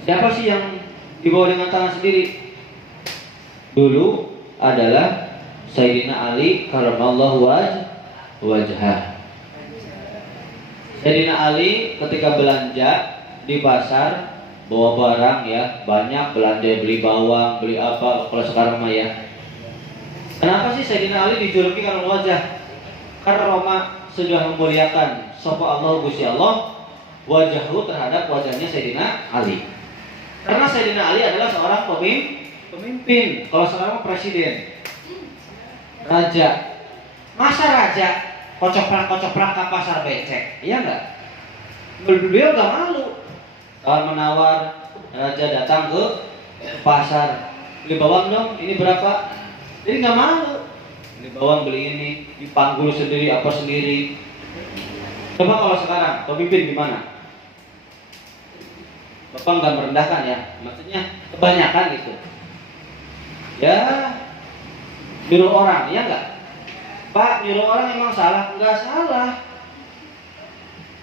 Siapa sih yang dibawa dengan tangan sendiri? Dulu adalah Sayyidina Ali karramallahu wajhah. Sayyidina Ali ketika belanja di pasar bawa barang ya, banyak belanja, beli bawang, beli apa kalau sekarang mah ya. Kenapa sih Sayyidina Ali dijuluki karramallahu wajhah? Karena Roma sudah memuliakan sapa Allah Gusti Allah wajhahu terhadap wajahnya Sayyidina Ali. Karena Sayyidina Ali adalah seorang pemimpin, kalau sekarang presiden, raja. Masa raja kocok-kocok ke pasar becek? Iya enggak? Beliau enggak malu. Kalau menawar, raja datang ke pasar, beli bawang dong, ini berapa? Jadi enggak malu. Beli bawang, beli ini, dipanggul sendiri, apa sendiri. Coba kalau sekarang, pemimpin gimana? Bapak enggak merendahkan ya, maksudnya kebanyakan gitu. Ya, nyuruh orang, ya enggak? Pak, nyuruh orang emang salah? Enggak salah.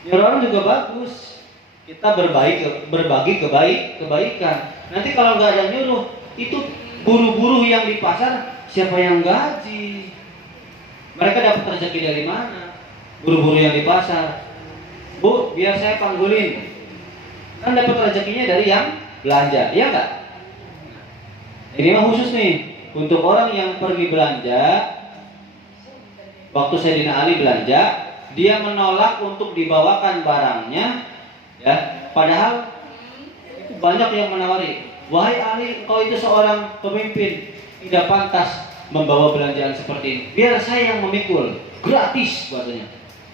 Nyuruh orang juga bagus. Kita berbagi kebaikan. Nanti kalau enggak ada nyuruh, itu buruh-buruh yang di pasar siapa yang gaji? Mereka dapat rezeki dari mana? Buruh-buruh yang di pasar. Bu, biar saya panggulin. Kan dapat rezekinya dari yang belanja, ya enggak? Ini mah khusus nih untuk orang yang pergi belanja. Waktu Sayyidina Ali belanja, dia menolak untuk dibawakan barangnya, ya. Padahal itu banyak yang menawari, wahai Ali, engkau itu seorang pemimpin, tidak pantas membawa belanjaan seperti ini. Biar saya yang memikul, gratis bahasanya.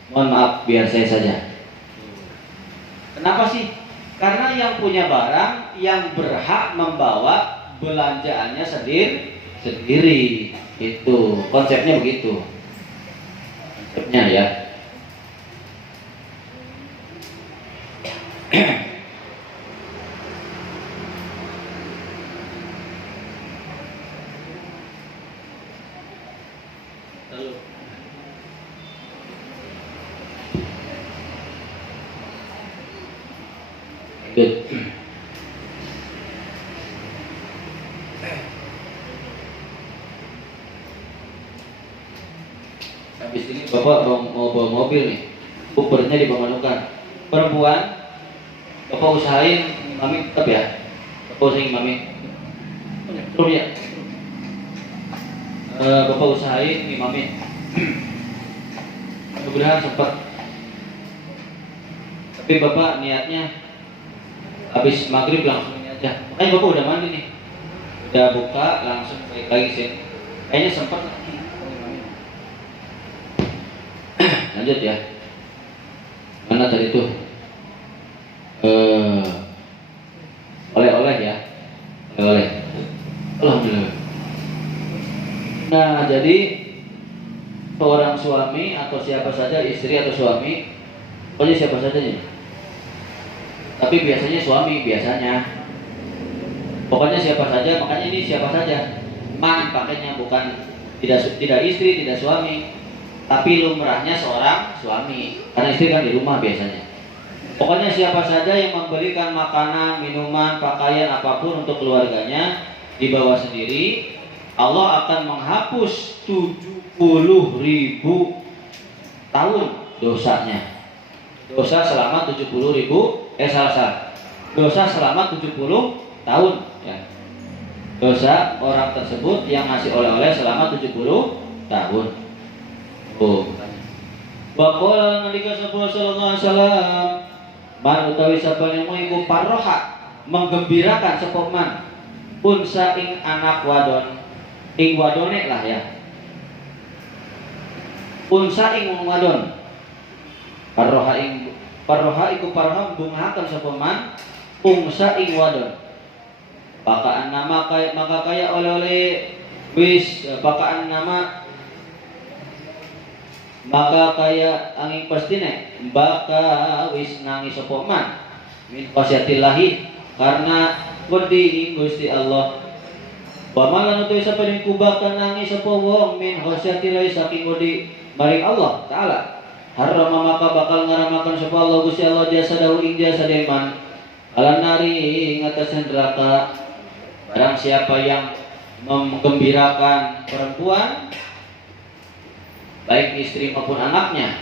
Mohon maaf, biar saya saja. Kenapa sih? Karena yang punya barang yang berhak membawa belanjaannya sendiri. Itu konsepnya begitu. Stepnya ya. Good. Habis ini Bapak mau bawa mobil nih, Ubernya di Pemanukan. Perempuan, Bapak usahain mami tetap ya. Bapak usahain mami. Terus ya. Bapak usahain mami. Mudah-mudahan sempat. Tapi Bapak niatnya habis maghrib langsung ini aja. Makanya Bapak udah mandi nih, udah buka langsung balik lagi sih. Kayaknya sempat. Lanjut ya. Mana tadi tuh? Oleh-oleh ya. Oleh-oleh. Alhamdulillah. Nah, jadi seorang suami atau siapa saja, istri atau suami, pokoknya siapa saja nih. Tapi biasanya suami, biasanya. Pokoknya siapa saja, makanya ini siapa saja. Man pakainya bukan tidak istri, tidak suami. Tapi lumrahnya seorang suami, karena istri kan di rumah biasanya. Pokoknya siapa saja yang memberikan makanan, minuman, pakaian apapun untuk keluarganya dibawa sendiri, Allah akan menghapus 70.000 tahun dosanya. Dosa selama 70.000 dosa selama 70 tahun ya. Dosa orang tersebut yang ngasih oleh-oleh selama 70 tahun. Waqala nalika sallallahu alaihi wasallam, man utawi sapa yang iku parroha menggembirakan sapa man unsa ing anak wadon ing wadone lah ya. Unsa ing wong wadon. Parroha iku parroha bungahaken sapa man unsa ing wadon. Pakaan nama maka kaya oleh-oleh wis pakaan nama maka kaya angin pastine baka wis nangis sapa man min qasyatillahi karena wedi Gusti Allah. Pamalan utuh sapa ning kubaka nangis sapa wong min qasyatillahi saking wedi maring Allah taala. Harama maka bakal ngaramakan sapa Allah Gusti Allah jasa dawu ing jasa deman alan nari ing atas neraka. Barang siapa yang menggembirakan perempuan baik istri maupun anaknya,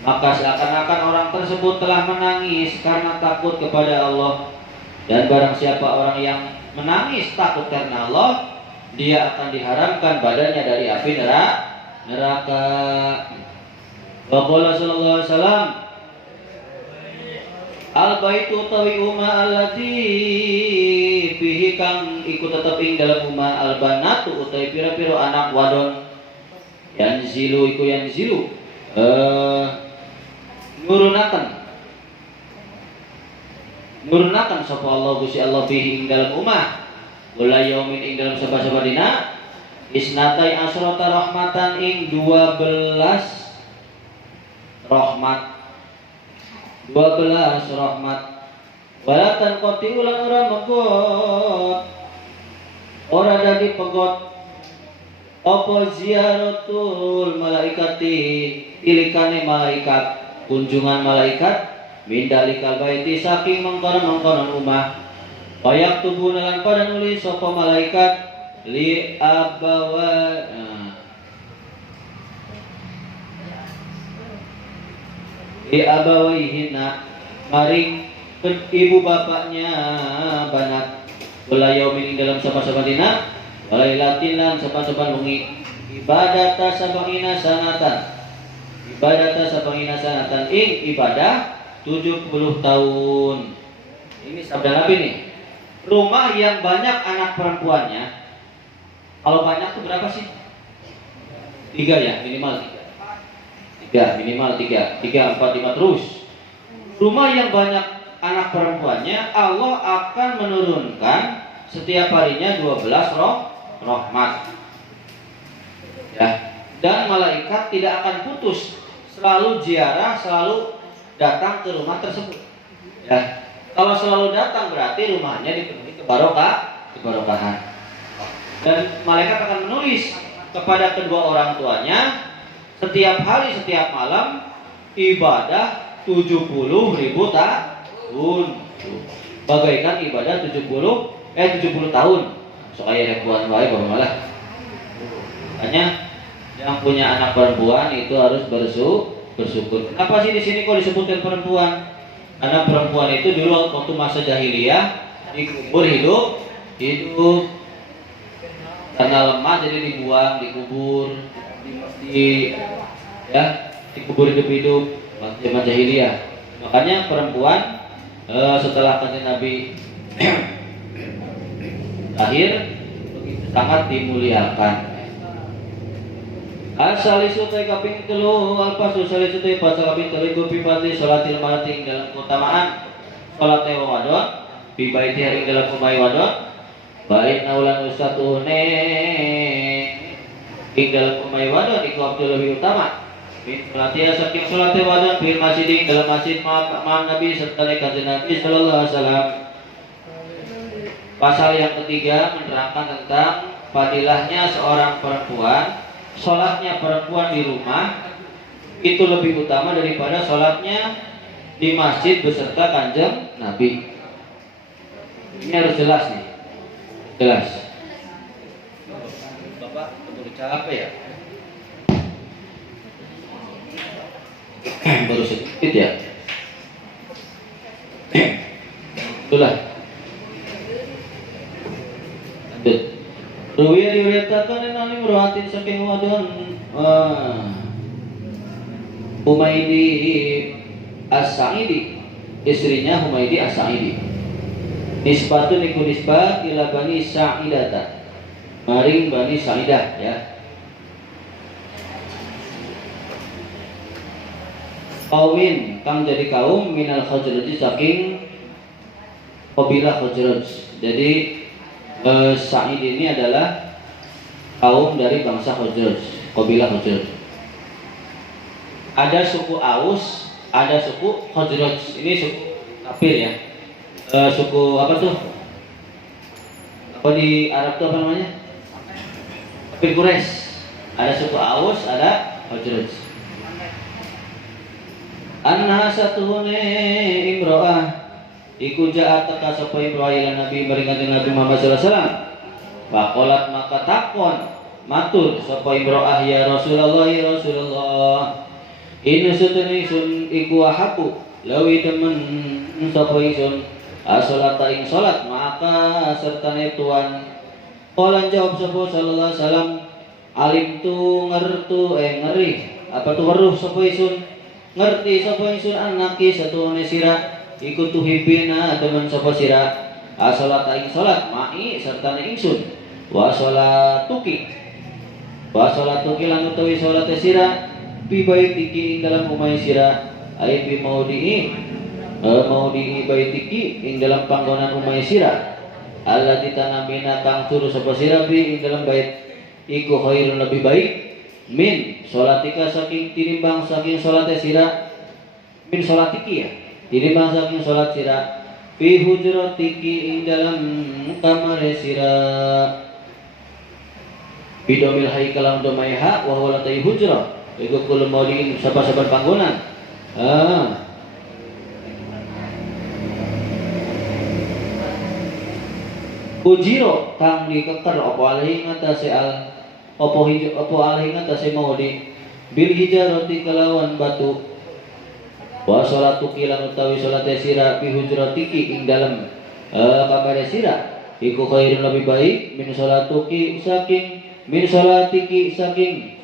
maka seakan-akan orang tersebut telah menangis karena takut kepada Allah. Dan barang siapa orang yang menangis takut karena Allah, dia akan diharamkan badannya dari api neraka. Wa qala sallallahu alaihi wasallam, al-baitu tawi uma allati fihi kang iku tetep ing dalam uma al-banatu utawi pira-pira anak wadon yanzilu nurunakan sapa Allah Gusti Allah fihi ing dalam umah wala yaumin ing dalam sabah-sabah dina isnatai asrata rahmatan ing 12 rahmat walatan qati ulan ora megot ora dadi pegot apa ziaratul malaikati ilikane malaikat kunjungan malaikat mindalikal baiti saking mengkonon rumah bayak tubuh lan pada nulis sapa malaikat li abawaihina maring ibu bapaknya banat wala yaumin dalam sama-sama dina walailatin lan saban-saban wengi ibadata sab'ina sanatan ing ibadah 70 tahun. Ini sabda Nabi nih. Rumah yang banyak anak perempuannya, kalau banyak tuh berapa sih? 3 ya, minimal 3, 3, 4, 5 terus. Rumah yang banyak anak perempuannya, Allah akan menurunkan setiap harinya 12 rahmat. Ya, dan malaikat tidak akan putus selalu ziarah, selalu datang ke rumah tersebut. Ya, kalau selalu datang berarti rumahnya dipenuhi kebarokahan. Dan malaikat akan menulis kepada kedua orang tuanya setiap hari, setiap malam ibadah 70.000 tahun. Bagaikan ibadah 70 tahun. Soalnya ribuan wae baru malah. Makanya yang punya anak perempuan itu harus bersyukur. Kenapa sih di sini kok disebutkan perempuan? Karena perempuan itu dulu waktu masa jahiliyah dikubur hidup karena lemah jadi dibuang, dikubur dikubur hidup zaman jahiliyah. Makanya perempuan setelah kanjeng Nabi lahir sangat dimuliakan. Asalisu te kaping 3 alpasu salisu te pasal kaping 3 kupi fadli salatil marati dalam keutamaan salat wadon bi baiti ing dalam kumai wadon baik naulan usatune ing dalam kumai wadon iku abdul lebih utama min salatiya saking salat wadon bil masjid ing dalam masjid ma'am Nabi serta kanjeng Nabi sallallahu alaihi wasallam. Pasal yang ketiga menerangkan tentang fadilahnya seorang perempuan. Sholatnya perempuan di rumah itu lebih utama daripada sholatnya di masjid beserta kanjeng Nabi. Ini harus jelas nih, jelas. Bapak baru capek ya? Baru sedikit ya? Itulah. Lanjut. Ruwiya diriwayatkan dari Imro'atin saking wadon Humaydi As-Sa'idi, istrinya Humaydi As-Sa'idi. Nisbatun iku nisbat ila Bani Sa'idata, maring Bani Sa'idah ya. Qawmin kang jadi kaum minal Khazraj saking kabilah Khazraj. Jadi Sa'id ini adalah kaum dari bangsa Khazraj, kabilah Khazraj. Ada suku Aus, ada suku Khazraj. Ini suku kafir ya. Suku apa tuh? Apa di Arab tuh apa namanya? Kafir Quraisy. Ada suku Aus, ada Khazraj. Anna satuhune imro'ah iku jaat teka sapa imro'ah ila Nabi maring Nabi Muhammad sallallahu alaihi wasallam. Faqalat maka takon matur sapa imro'ah ya Rasulullah ya Rasulullah. Inna sutuni sun iku ahaku lawi demen sapa ingsun as-salata ing salat maka sertane tuan. Qala jawab sapa sallallahu alaihi wasallam alim tu ngertu ngeri apa tu weruh sapa ingsun ngerti sapa ingsun anaki satune sira iku tuhibina demen sapa sira as-salata ing salat ma'i sertane ingsun wa salatuki lan utawi salate sira bi baitiki ing dalam umay sira ay bi maudii baitiki ing dalam panggonan umay sira allati tanamina kang turu sapa sira bi ing dalam bait iku khairun lebih baik min salatika saking tinimbang saking salate sira min salatiki ya tinimbang saking salat sira fi hujratiki ing dalam kamar sira bidomil haikalam domaiha wa huwa latai hujrah iku kul maudin sabar-sabar panggonan ujiro kang dikeker apa alih ngatasi apa alih ngatasi maudi bil hijarati kelawan batu wa sholatu kilan utawi sholate sira fi hujratiki ing dalem kamar sira iku khairun lebih baik min sholatuki saking min sholatiki saking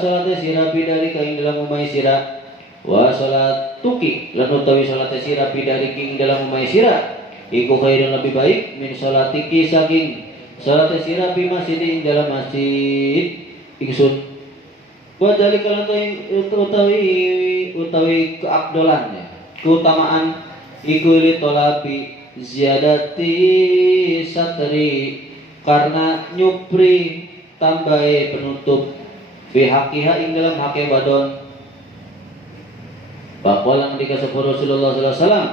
sholate sira bidari ing dalam umay sira wa sholatuki lan utawi sholate sira bidari ing dalam umay sira iku khairun lebih baik min sholatiki saking sholate sira bi masjid ing dalam masjid ingsun. Wa dalika utawi keabdolannya keutamaan iku li tolabi ziyadati satri karena nyupri tambahe penutup fi haqiha ing dalam hake badon Faqala ngendika sapa Rasulullah sallallahu alaihi wasallam,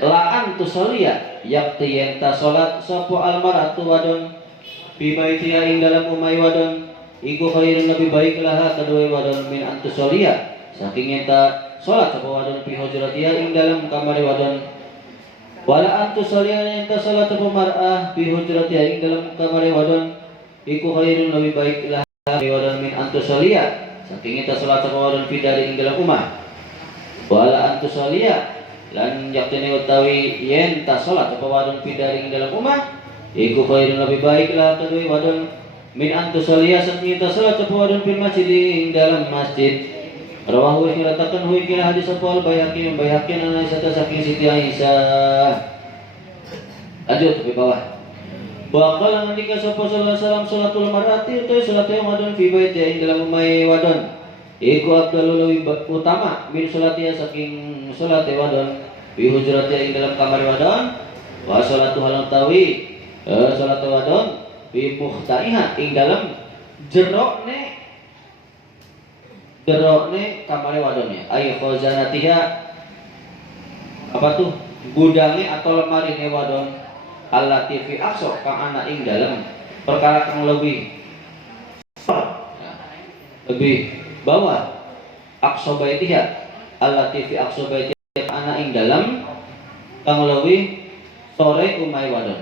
la antu soliya yakti yen ta salat sapa almaratu wadon bi baitiha ing dalam umai wadon iku khairun lebih baik laha kedua wadon min antu soliya saking yen ta salat sapa wadon bi hujratiha ing dalam kamar wadon wala antu soliya yen ta salat sapa mar'ah bi hujratiha ing dalam kamar wadon iku khairun lebih baik laha wadon min antu soliya saking yen ta salat sapa wadon fi dari ing dalam umah wala antu soliya lan yaktini utawi yen ta salat apa wadon pidaring dalam rumah iku khairun lebih baik lah kedua wadon min antu soliya saking ta salat apa wadon fil masjid ing dalam masjid rawahu ikhratakan hu ikila hadis apa al-Baihaqi ana Aisyah saking Siti Aisyah. Lanjut ke bawah. Bakal ngendika sapa sallallahu alaihi wasallam salatul mar'ati utawi salat wadon fi baiti ing dalam rumah wadon iku abdalul lebih utama min salatiha saking salat wadon bi hujratiha ing dalam kamar wadon wa salatu halam tawi salat wadon bi muhtaiha ing dalam jerokne kamar wadonnya ay khazanatiha apa tuh gudange atau lemari ne wadon allati fi aqsa kang ana ing dalam perkara kang lebih bawah aqsa baitiha allati fi aqsa baitiha ana ing dalam kang luwih sore umai wadon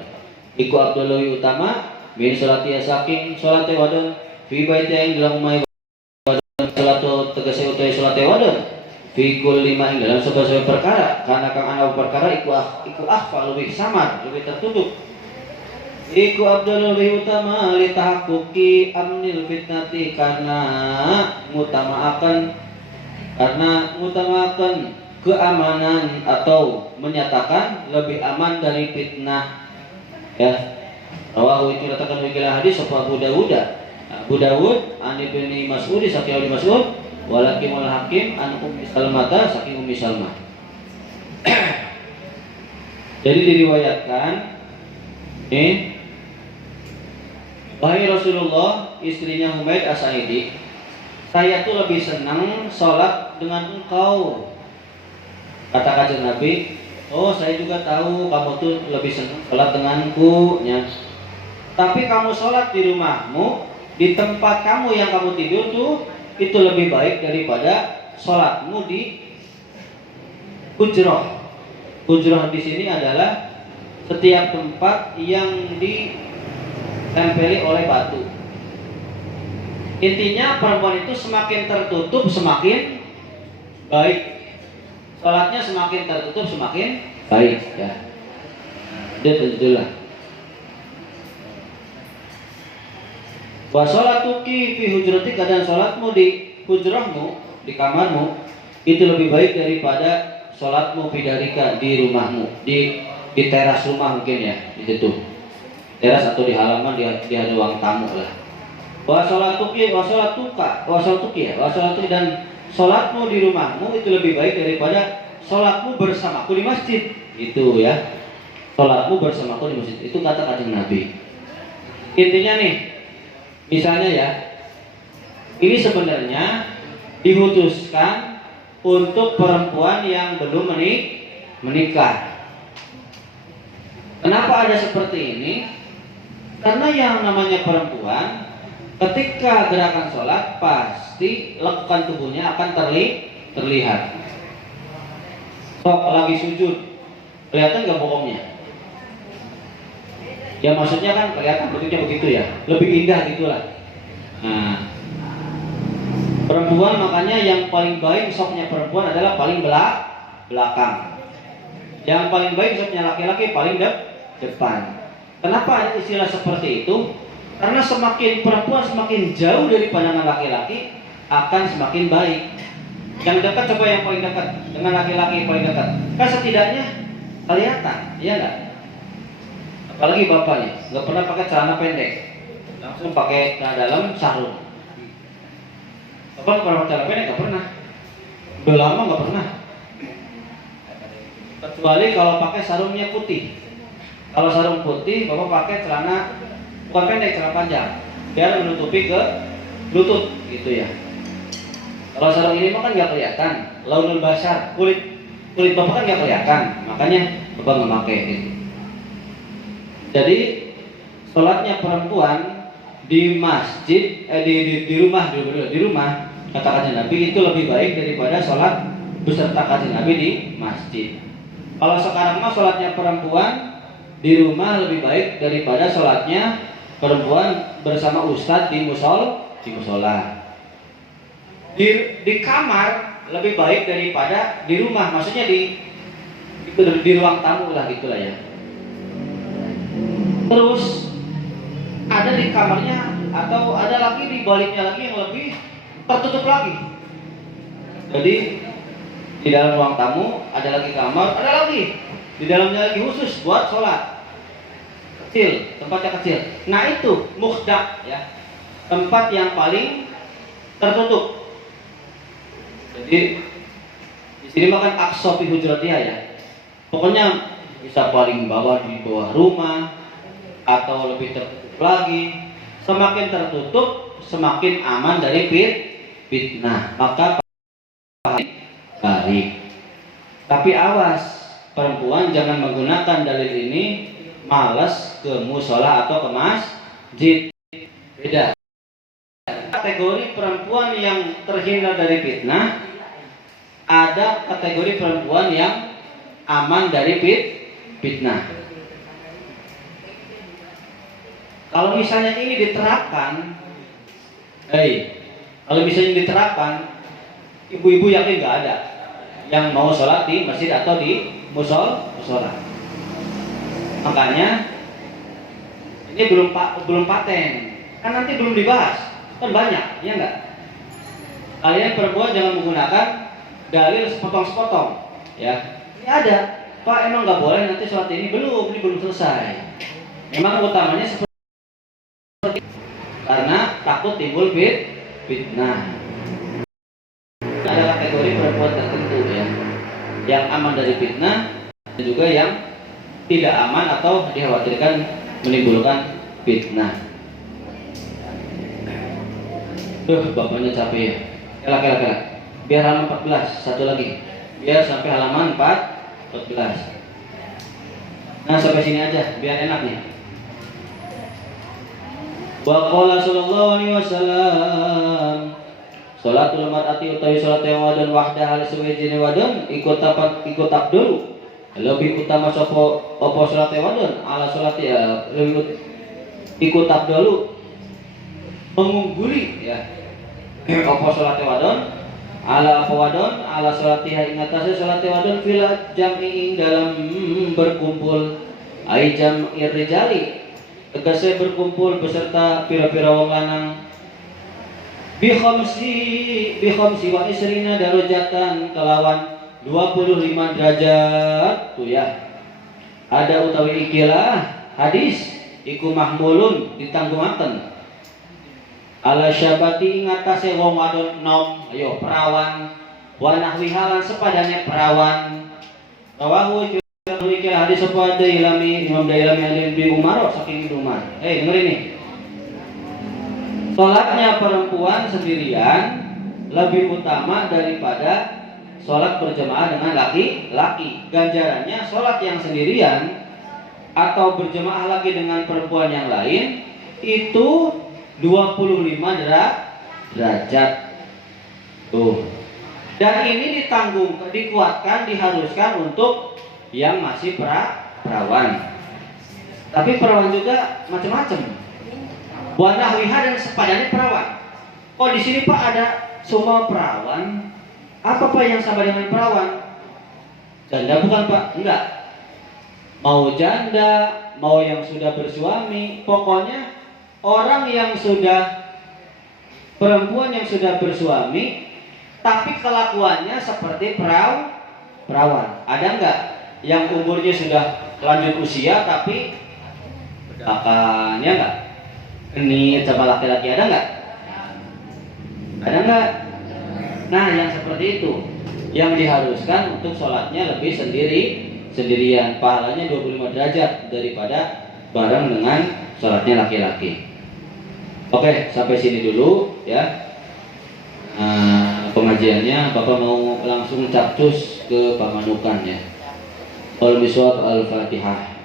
iku abdul utama min salatiha saking salate wadon fi baitiha ing dalam umai wadon salatu tegese utawi salate wadon fi kulli ma ing dalam sebuah perkara karena kang ana perkara iku akhfa luwih samar luwih tertutup iku abdul lebih utama li tahaqquqi amnil fitnati karena mutamakan keamanan atau menyatakan lebih aman dari fitnah ya. Rawahu itu dikatakan wikilah hadis apa Abu Dawud an Ibnu Mas'ud saking Ibnu Mas'ud walakin wal hakim an Ummi Salmah saking Ummi Salmah. Jadi diriwayatkan wahai Rasulullah, istrinya Humaid As-Sa'idi, saya tuh lebih senang sholat dengan engkau. Kata kanjeng Nabi, oh saya juga tahu kamu tuh lebih senang sholat denganku ya. Tapi kamu sholat di rumahmu, di tempat kamu yang kamu tidur tuh, itu lebih baik daripada sholatmu di hujrah. Hujrah di sini adalah setiap tempat yang ditempeli oleh batu. Intinya perempuan itu semakin tertutup semakin baik. Sholatnya semakin tertutup semakin baik ya. Itulah. Wa sholatuki fi hujratika dan sholatmu di hujrahmu, di kamarmu itu lebih baik daripada sholatmu bidarika di rumahmu, di teras rumah mungkin ya, di situ. Teras atau di halaman di ruang tamu lah. Wa sholatuki dan sholatmu di rumahmu itu lebih baik daripada sholatmu bersamaku di masjid. Itu ya. Sholatmu bersamaku di masjid. Itu kata kanjeng Nabi. Intinya nih, misalnya ya, ini sebenarnya diputuskan untuk perempuan yang belum menikah. Kenapa ada seperti ini? Karena yang namanya perempuan ketika gerakan sholat pasti lekukan tubuhnya akan terlihat. Kok lagi sujud, kelihatan nggak bokongnya? Ya maksudnya kan kelihatan bentuknya begitu ya, lebih indah gitulah. Nah, perempuan makanya yang paling baik soknya perempuan adalah paling belakang. Yang paling baik soknya laki-laki paling depan. Kenapa istilah seperti itu? Karena semakin perempuan semakin jauh dari pandangan laki-laki akan semakin baik. Yang dekat coba yang paling dekat dengan laki-laki yang paling dekat. Kan setidaknya kelihatan, iya nggak? Apalagi bapaknya nggak pernah pakai celana pendek, langsung pakai celana dalam sarung. Bapak nggak pernah pakai celana pendek, nggak pernah. Udah lama nggak pernah. Kecuali kalau pakai sarungnya putih. Kalau sarung putih, bapak pakai celana bukan pendek, celana panjang, biar menutupi ke lutut, gitu ya. Kalau sarung ini mah kan nggak kelihatan, launul basar, kulit bapak kan nggak kelihatan, makanya bapak nggak pakai gitu. Jadi sholatnya perempuan di masjid, di rumah kata kanjeng Nabi itu lebih baik daripada sholat beserta kanjeng Nabi di masjid. Kalau sekarang mah sholatnya perempuan di rumah lebih baik daripada sholatnya perempuan bersama ustadz di musola. Di kamar lebih baik daripada di rumah, maksudnya di ruang tamu lah gitulah ya. Terus ada di kamarnya atau ada lagi di baliknya lagi yang lebih tertutup lagi. Jadi di dalam ruang tamu ada lagi kamar, ada lagi di dalamnya lagi khusus buat sholat kecil, tempatnya kecil. Nah itu mukhda ya, tempat yang paling tertutup. Jadi di sini makan aqsa fi hujratiha ya. Pokoknya bisa paling bawah di bawah rumah atau lebih tertutup lagi. Semakin tertutup semakin aman dari fitnah. Maka baik. Tapi awas, perempuan jangan menggunakan dalil ini malas ke musola atau ke masjid. Beda. Kategori perempuan yang terhindar dari fitnah, ada kategori perempuan yang aman dari fitnah. Kalau misalnya ini diterapkan, ibu-ibu yakin nggak ada yang mau sholat di masjid atau di musola. Makanya ini belum paten, kan nanti belum dibahas, kan banyak, ya enggak? Kalian perempuan jangan menggunakan dalil sepotong-sepotong, ya. Ini ada, Pak emang nggak boleh nanti sholat ini belum selesai. Memang utamanya seperti karena takut timbul fitnah. Ada kategori perempuan tertentu ya, yang aman dari fitnah dan juga yang tidak aman atau dikhawatirkan menimbulkan fitnah. Bapaknya capek ya. Kelak. Biar halaman 14, satu lagi. Biar sampai halaman 14. Nah, sampai sini aja biar enak nih. Wa qala sallallahu alaihi wasallam, sholatul mar'ati utawi salat yang wadon wahdah hal suwijine wadon ikut abdul. Lebih utama sapa apa salat wadon ala salat ya ikut abdul mengungguli ya. Apa salat wadon ala wadon ala salatiha ing atase salat wadon fil jam'i dalam berkumpul ai jam'ir rijali tegese berkumpul beserta pira-pira wong lanang bi khamsi wa isrina darajatan kelawan 25 derajat tuh ya. Ada utawi ikilah hadis iku mahmulun ditanggungaken ala syabati ing atase wong wadon nom ayo perawan wa nahwiha lan sepadane perawan. Rawahu ikilah hadis apa Dailami Imam Dailami bin Umar saking Umar. Dengerin nih. Salatnya perempuan sendirian lebih utama daripada sholat berjamaah dengan laki-laki. Ganjarannya sholat yang sendirian atau berjamaah lagi dengan perempuan yang lain itu 25 derajat. Tuh. Dan ini dikuatkan, diharuskan untuk yang masih perawan. Tapi perawan juga macam-macam. Wanahwiha dan sepadannya perawan. Oh di sini Pak ada semua perawan. Apa Pak yang sama dengan perawan? Janda bukan Pak? Enggak. Mau janda, mau yang sudah bersuami, pokoknya orang yang sudah perempuan yang sudah bersuami, tapi kelakuannya seperti perawan. Ada enggak yang umurnya sudah lanjut usia tapi bedakannya enggak? Genit sama laki-laki ada enggak? Ada enggak? Nah yang seperti itu yang diharuskan untuk sholatnya lebih sendirian, pahalanya 25 derajat daripada bareng dengan sholatnya laki-laki. Oke, sampai sini dulu ya. pengajiannya, Bapak mau langsung capcus ke pamanukannya. Al-Biswat Al-Fatihah.